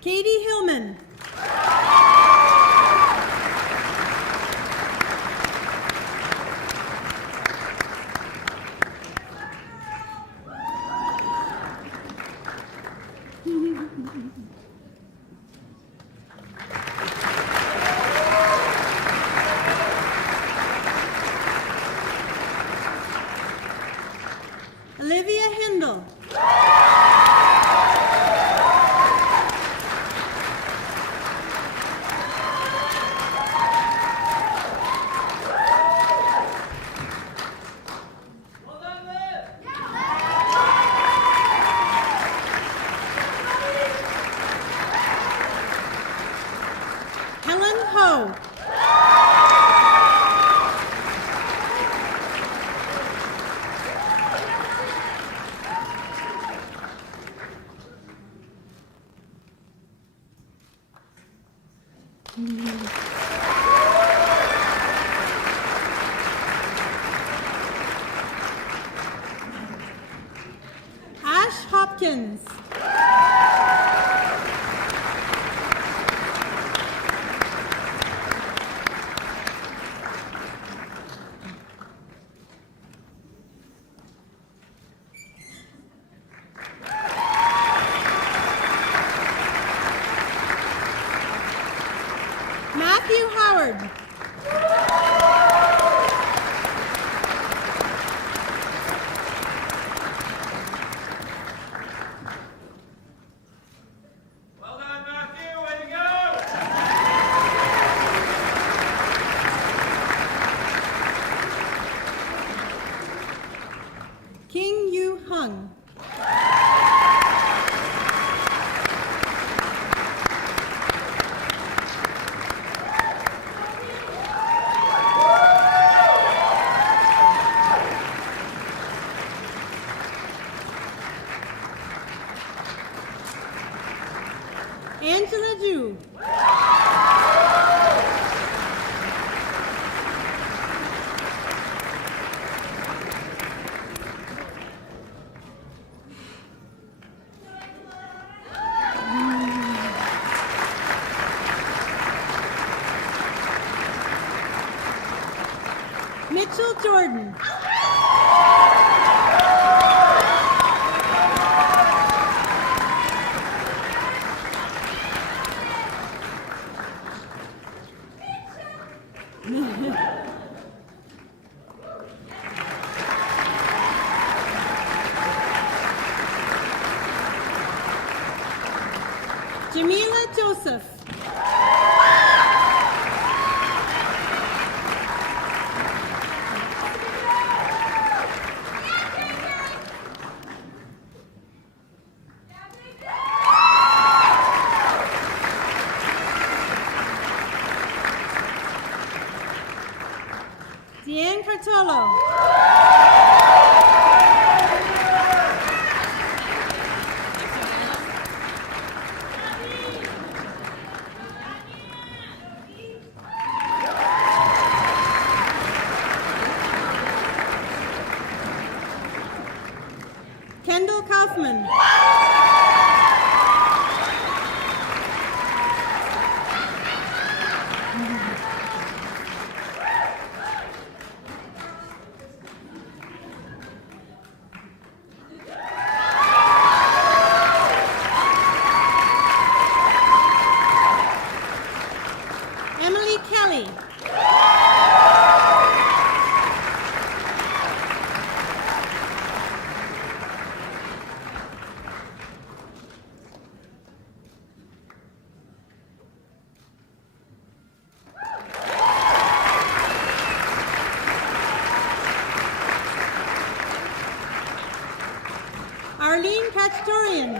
Katie Hillman. Olivia Hindle. Helen Ho. Ash Hopkins. Matthew Howard. Well done, Matthew. Way to go! King Yu Hung. Angela Ju. Mitchell Jordan. Jamila Joseph. Deanne Cartolo. Kendall Kaufman. Kachtorian.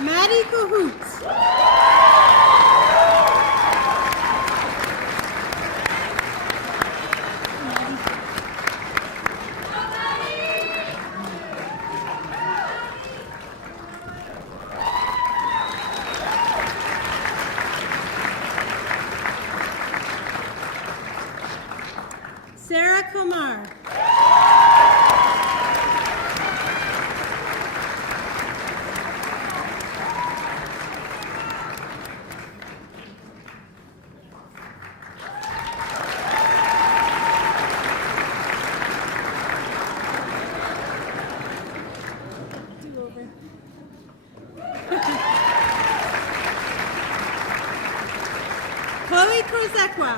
Maddie Cahoots. Sarah Kumar. Chloe Kozekwa.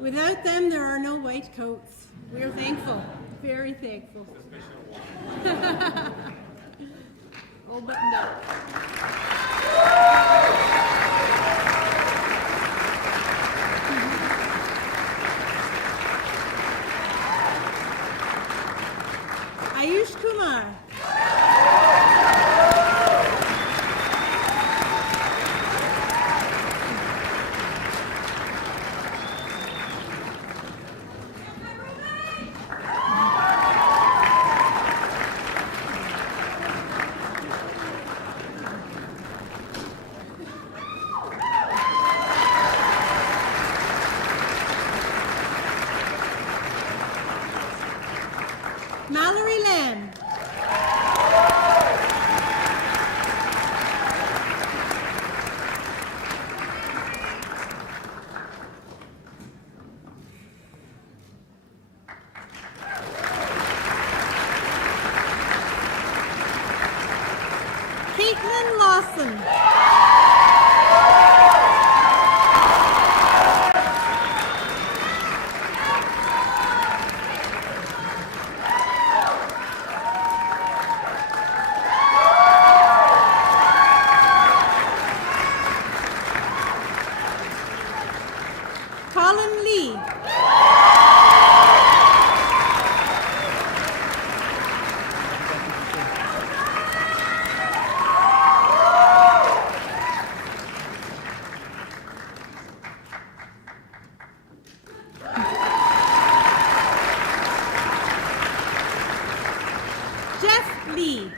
Without them, there are no white coats. We are thankful, very thankful. All buttoned up. Ayush Kumar. Mallory Lamb. Caitlin Lawson. Colin Lee. Jeff Lee.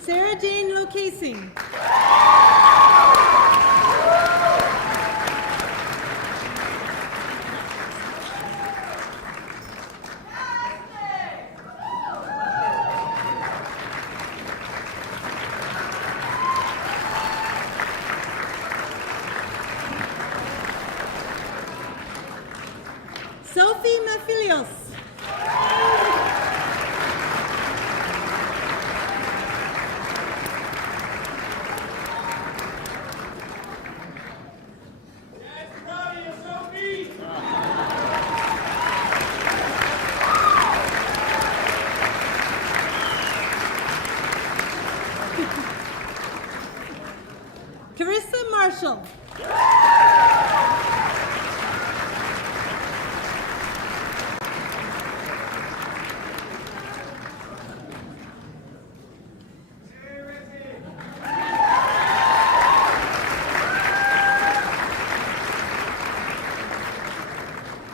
Sarah Jane Locasing. Sophie Mafilios. Carissa Marshall.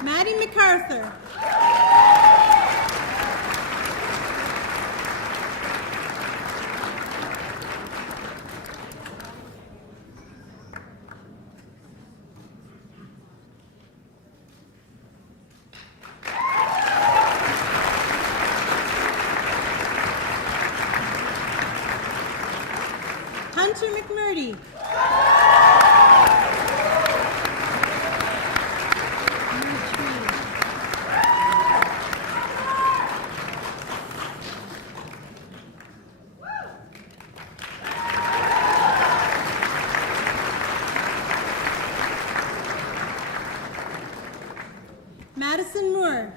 Maddie MacArthur. Hunter McMurdy. Madison Moore.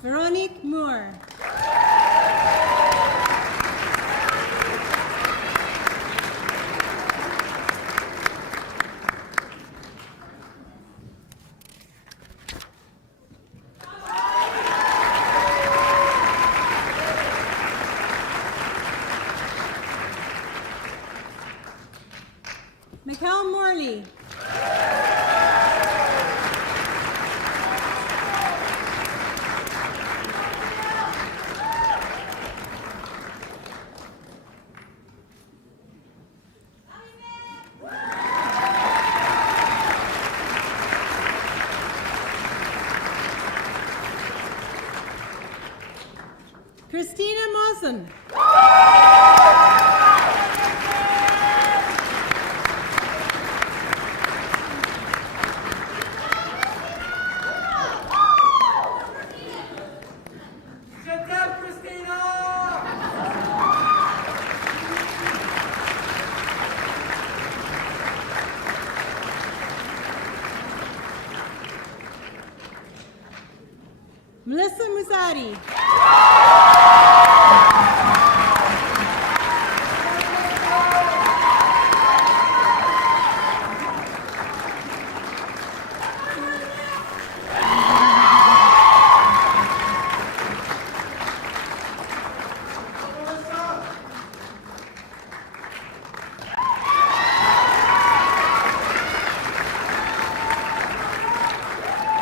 Veronique Moore. Mikhail Morley. Christina Mawson. Sit down, Christina! Melissa Musati.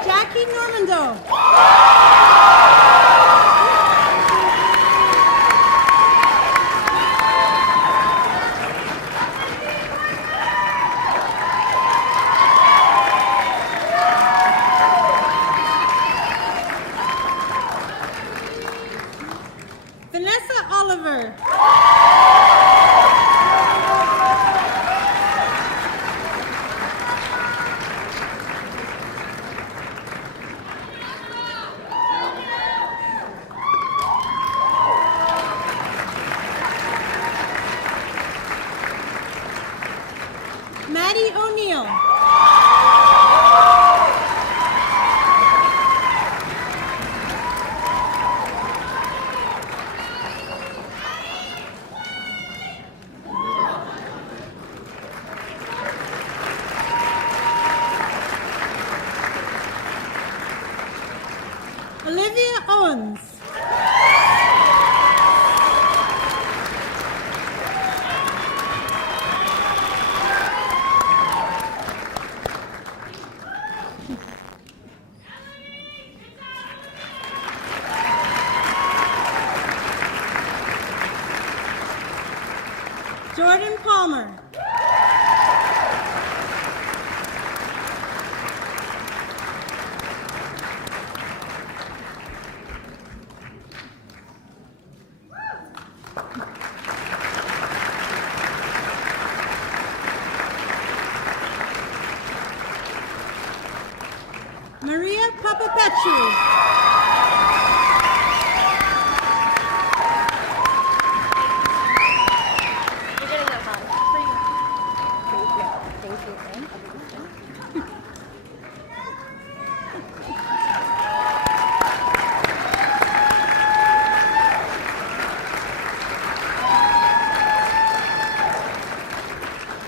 Jackie Normando. Vanessa Oliver. Maddie O'Neill. Olivia Owens. Jordan Palmer. Maria Papapetru. You're getting that hard. Thank you. Thank you.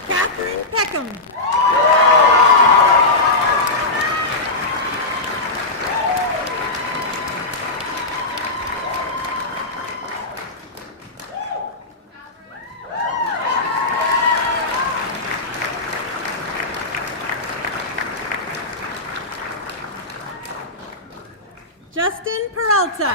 Catherine Peckham. Justin Peralta.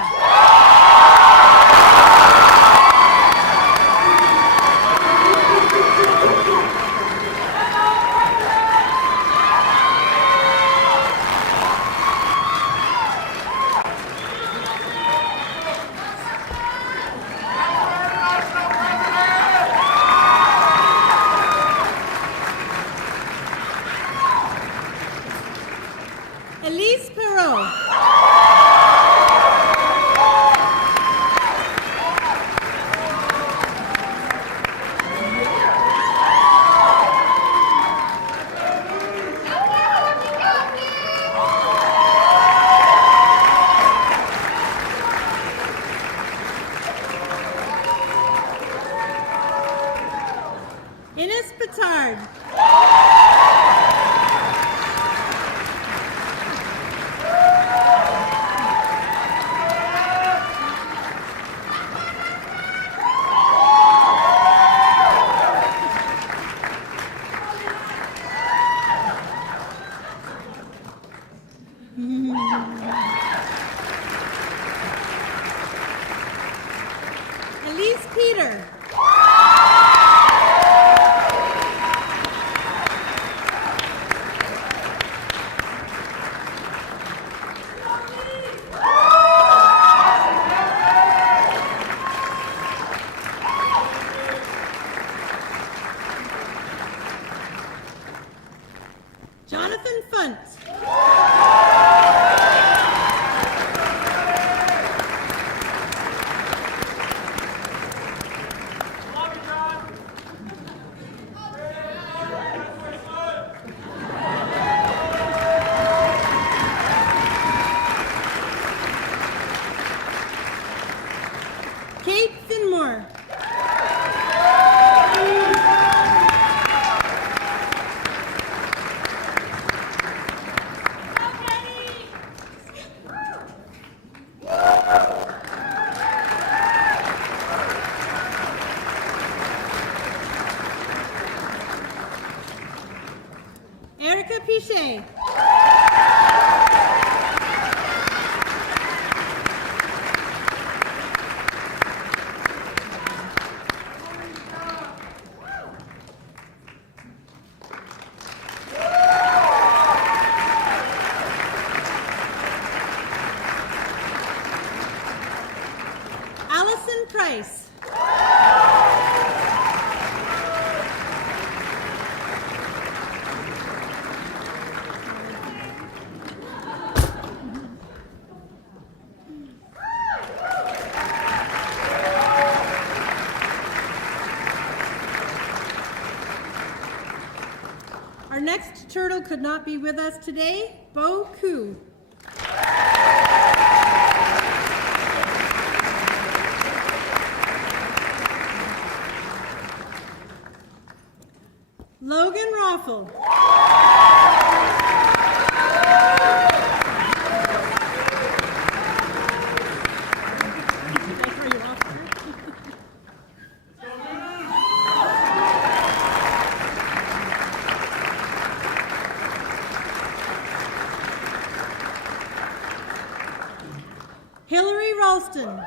Elise Perot. Ines Petard. Elise Peter. Jonathan Funt. Kate Finmore. Erica Pichet. Allison Price. Our next turtle could not be with us today, Bo Koo. Logan Roffel. Hillary Ralston.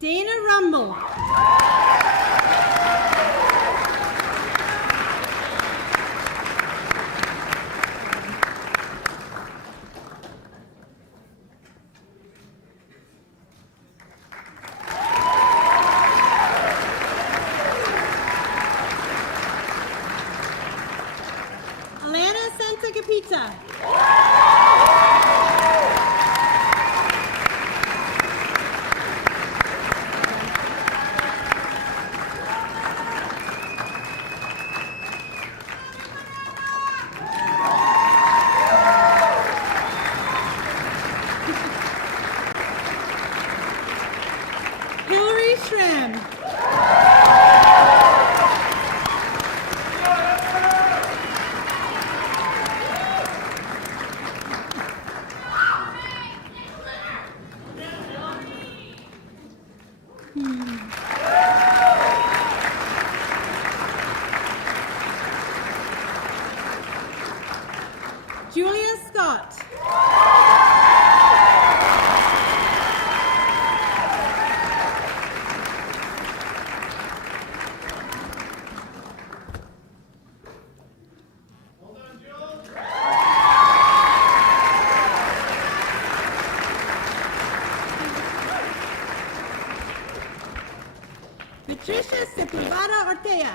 Dana Rumble. Alana Santagapita. Bushram. Julia Scott. Patricia Sepulveda Ortega.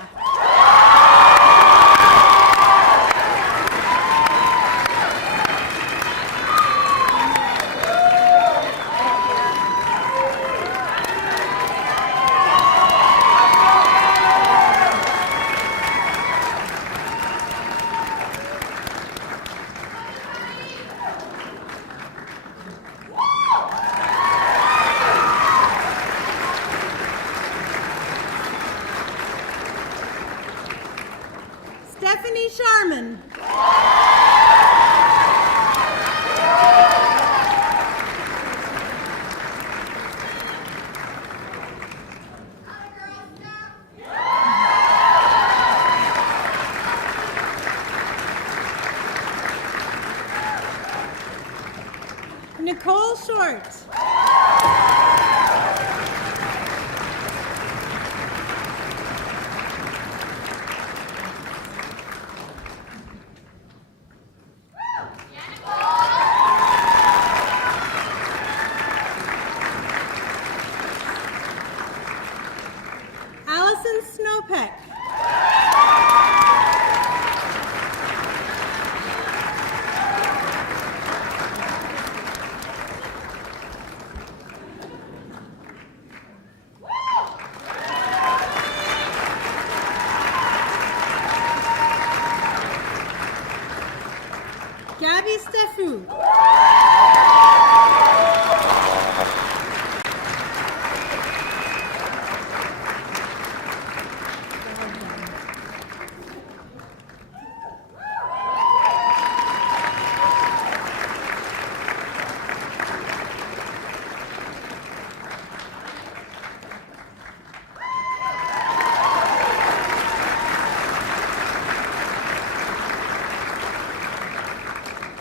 Stephanie Sharman. Nicole Short. Allison Snowpeck. Gabby Stefu.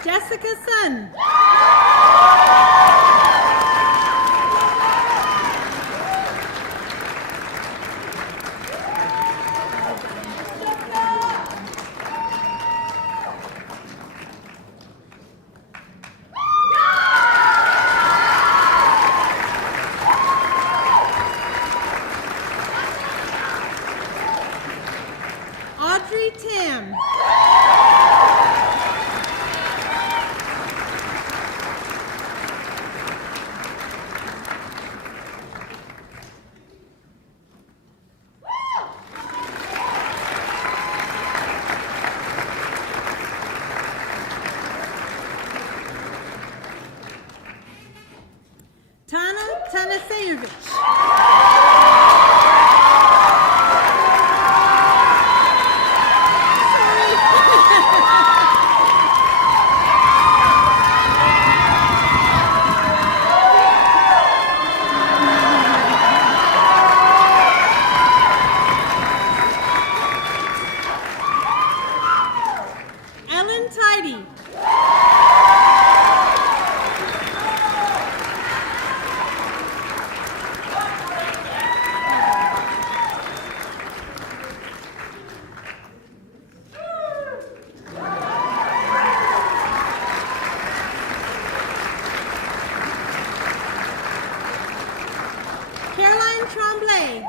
Jessica Sun. Audrey Tam. Tana Tanasevich. Ellen Tidy. Caroline Tremblay.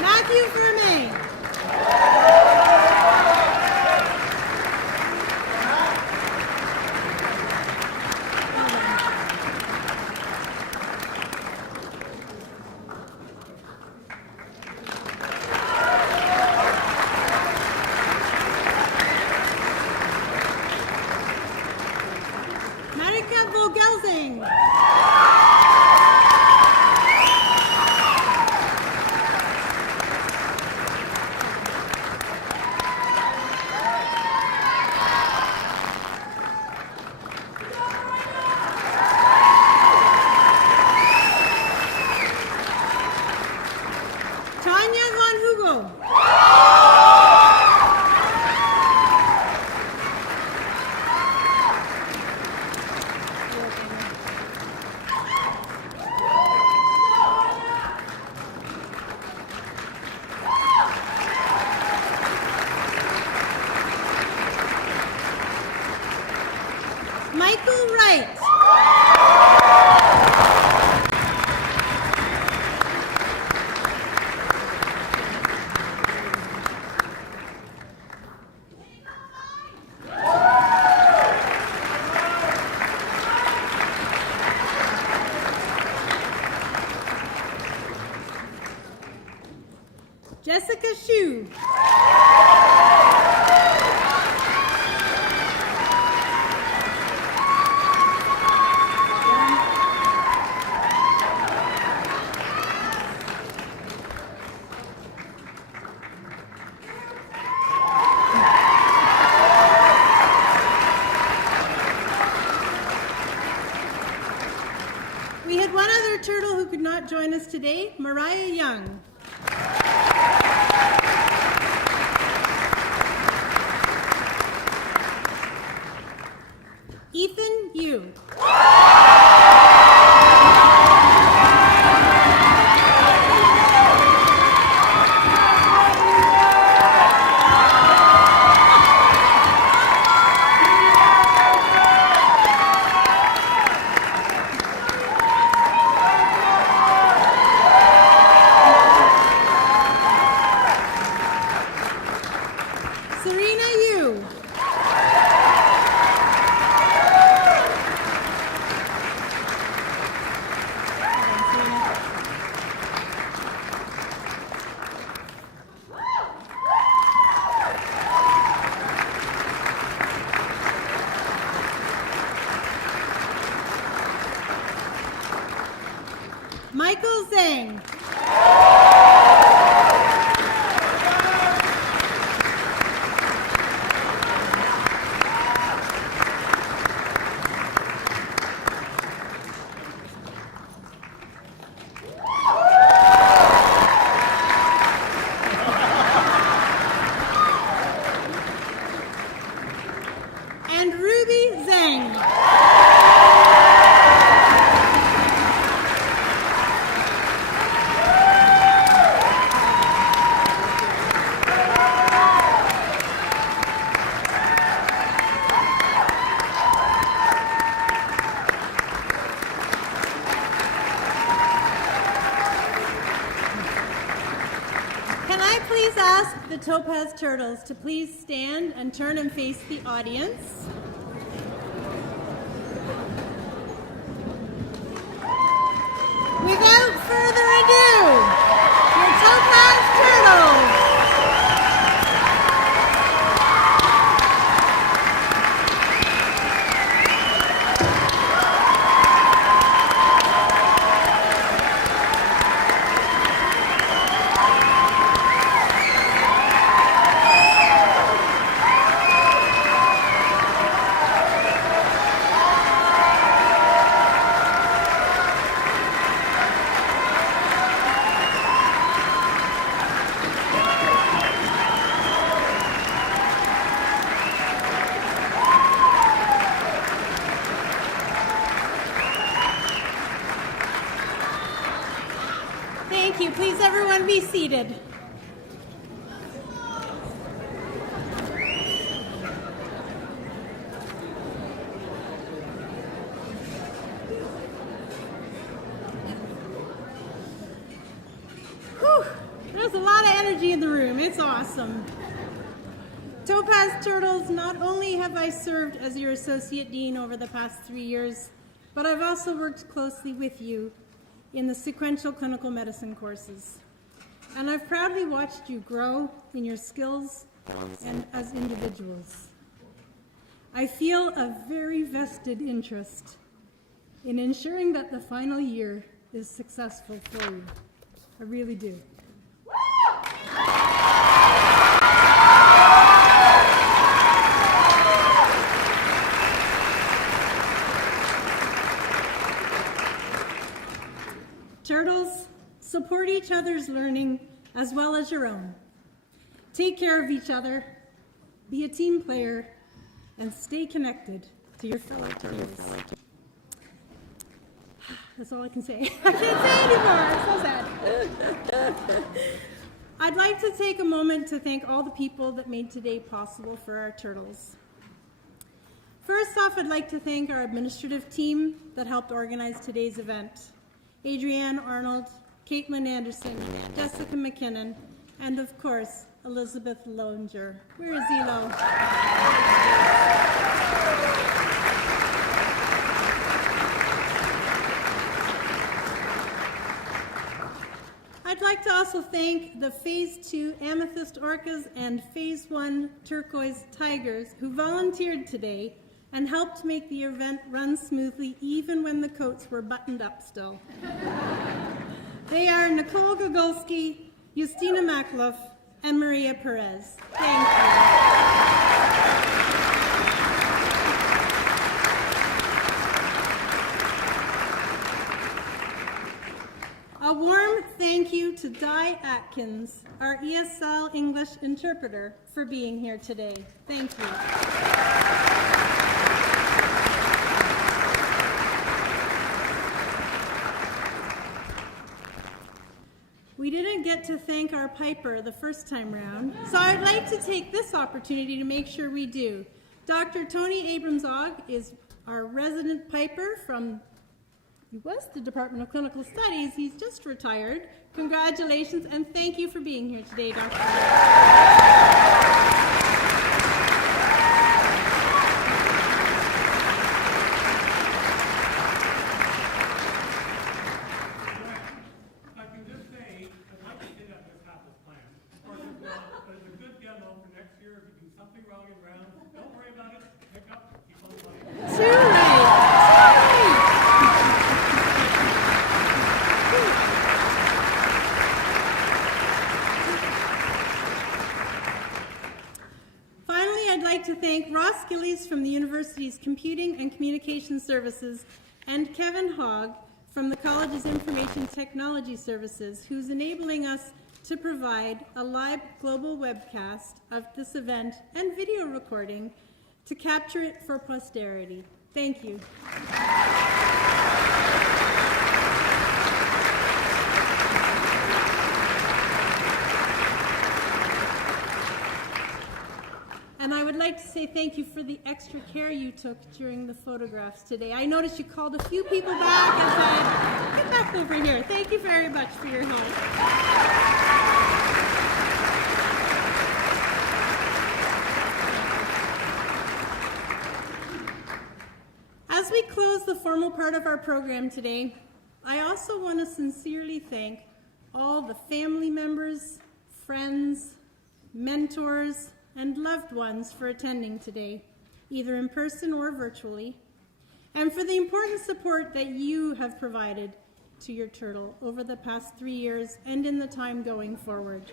Matthew Vermeer. Jessica Shu. We had one other turtle who could not join us today, Mariah Young. Ethan Yu. Serena Yu. Michael Zhang. And Ruby Zhang. Can I please ask the Topaz Turtles to please stand and turn and face the audience? Without further ado, your Topaz Turtles. Thank you. Please, everyone, be seated. Whew, there's a lot of energy in the room. It's awesome. Topaz Turtles, not only have I served as your Associate Dean over the past 3 years, but I've also worked closely with you in the sequential clinical medicine courses. And I've proudly watched you grow in your skills and as individuals. I feel a very vested interest in ensuring that the final year is successful for you. I really do. Turtles, support each other's learning as well as your own. Take care of each other, be a team player, and stay connected to your fellow turtles. That's all I can say. I can't say anymore. I'm so sad. I'd like to take a moment to thank all the people that made today possible for our turtles. First off, I'd like to thank our administrative team that helped organize today's event. Adrienne Arnold, Caitlin Anderson, Jessica McKinnon, and of course, Elizabeth Lohinger. Where is Elo? I'd like to also thank the Phase 2 Amethyst Orcas and Phase 1 Turquoise Tigers who volunteered today and helped make the event run smoothly even when the coats were buttoned up still. They are Nicole Gogolski, Justina Makloff, and Maria Perez. Thank you. A warm thank you to Di Atkins, our ESL English interpreter, for being here today. Thank you. We didn't get to thank our piper the first time round, so I'd like to take this opportunity to make sure we do. Dr. Tony Abrams-Og is our resident piper from the Department of Clinical Studies. He's just retired. Congratulations, and thank you for being here today, Dr. I can just say, I'd like to say that this happens planned. Of course, it's a good demo for next year. If you do something wrong in round, don't worry about it. Pick up, keep on playing. Too right. Finally, I'd like to thank Ross Gillies from the university's Computing and Communication Services and Kevin Hogg from the college's Information Technology Services, who's enabling us to provide a live global webcast of this event and video recording to capture it for posterity. Thank you. And I would like to say thank you for the extra care you took during the photographs today. I noticed you called a few people back and said, get back over here. Thank you very much for your help. As we close the formal part of our program today, I also want to sincerely thank all the family members, friends, mentors, and loved ones for attending today, either in person or virtually, and for the important support that you have provided to your turtle over the past 3 years and in the time going forward.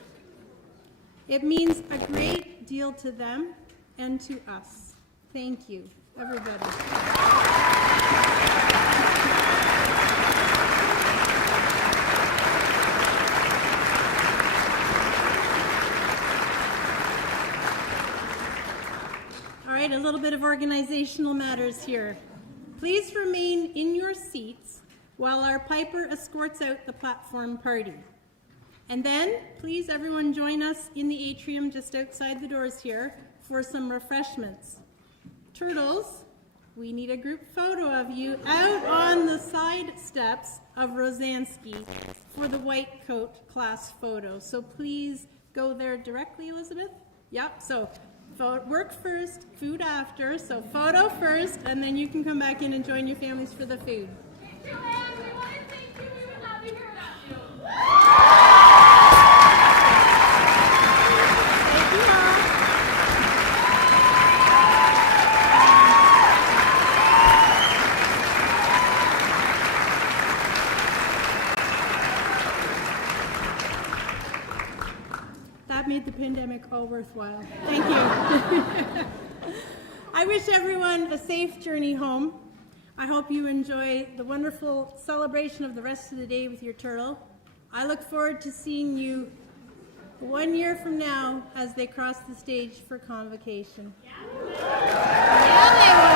It means a great deal to them and to us. Thank you, everybody. A little bit of organizational matters here. Please remain in your seats while our piper escorts out the platform party. And then, please everyone join us in the atrium just outside the doors here for some refreshments. Turtles, we need a group photo of you out on the side steps of Rosansky for the white coat class photo. So please go there directly, Elizabeth. Yep, so work first, food after. So photo first, and then you can come back in and join your families for the food. Thank you, Anne. We want to thank you. We would not be here without you. Thank you all. That made the pandemic all worthwhile. Thank you. I wish everyone a safe journey home. I hope you enjoy the wonderful celebration of the rest of the day with your turtle. I look forward to seeing you 1 year from now as they cross the stage for convocation. Yeah, they will.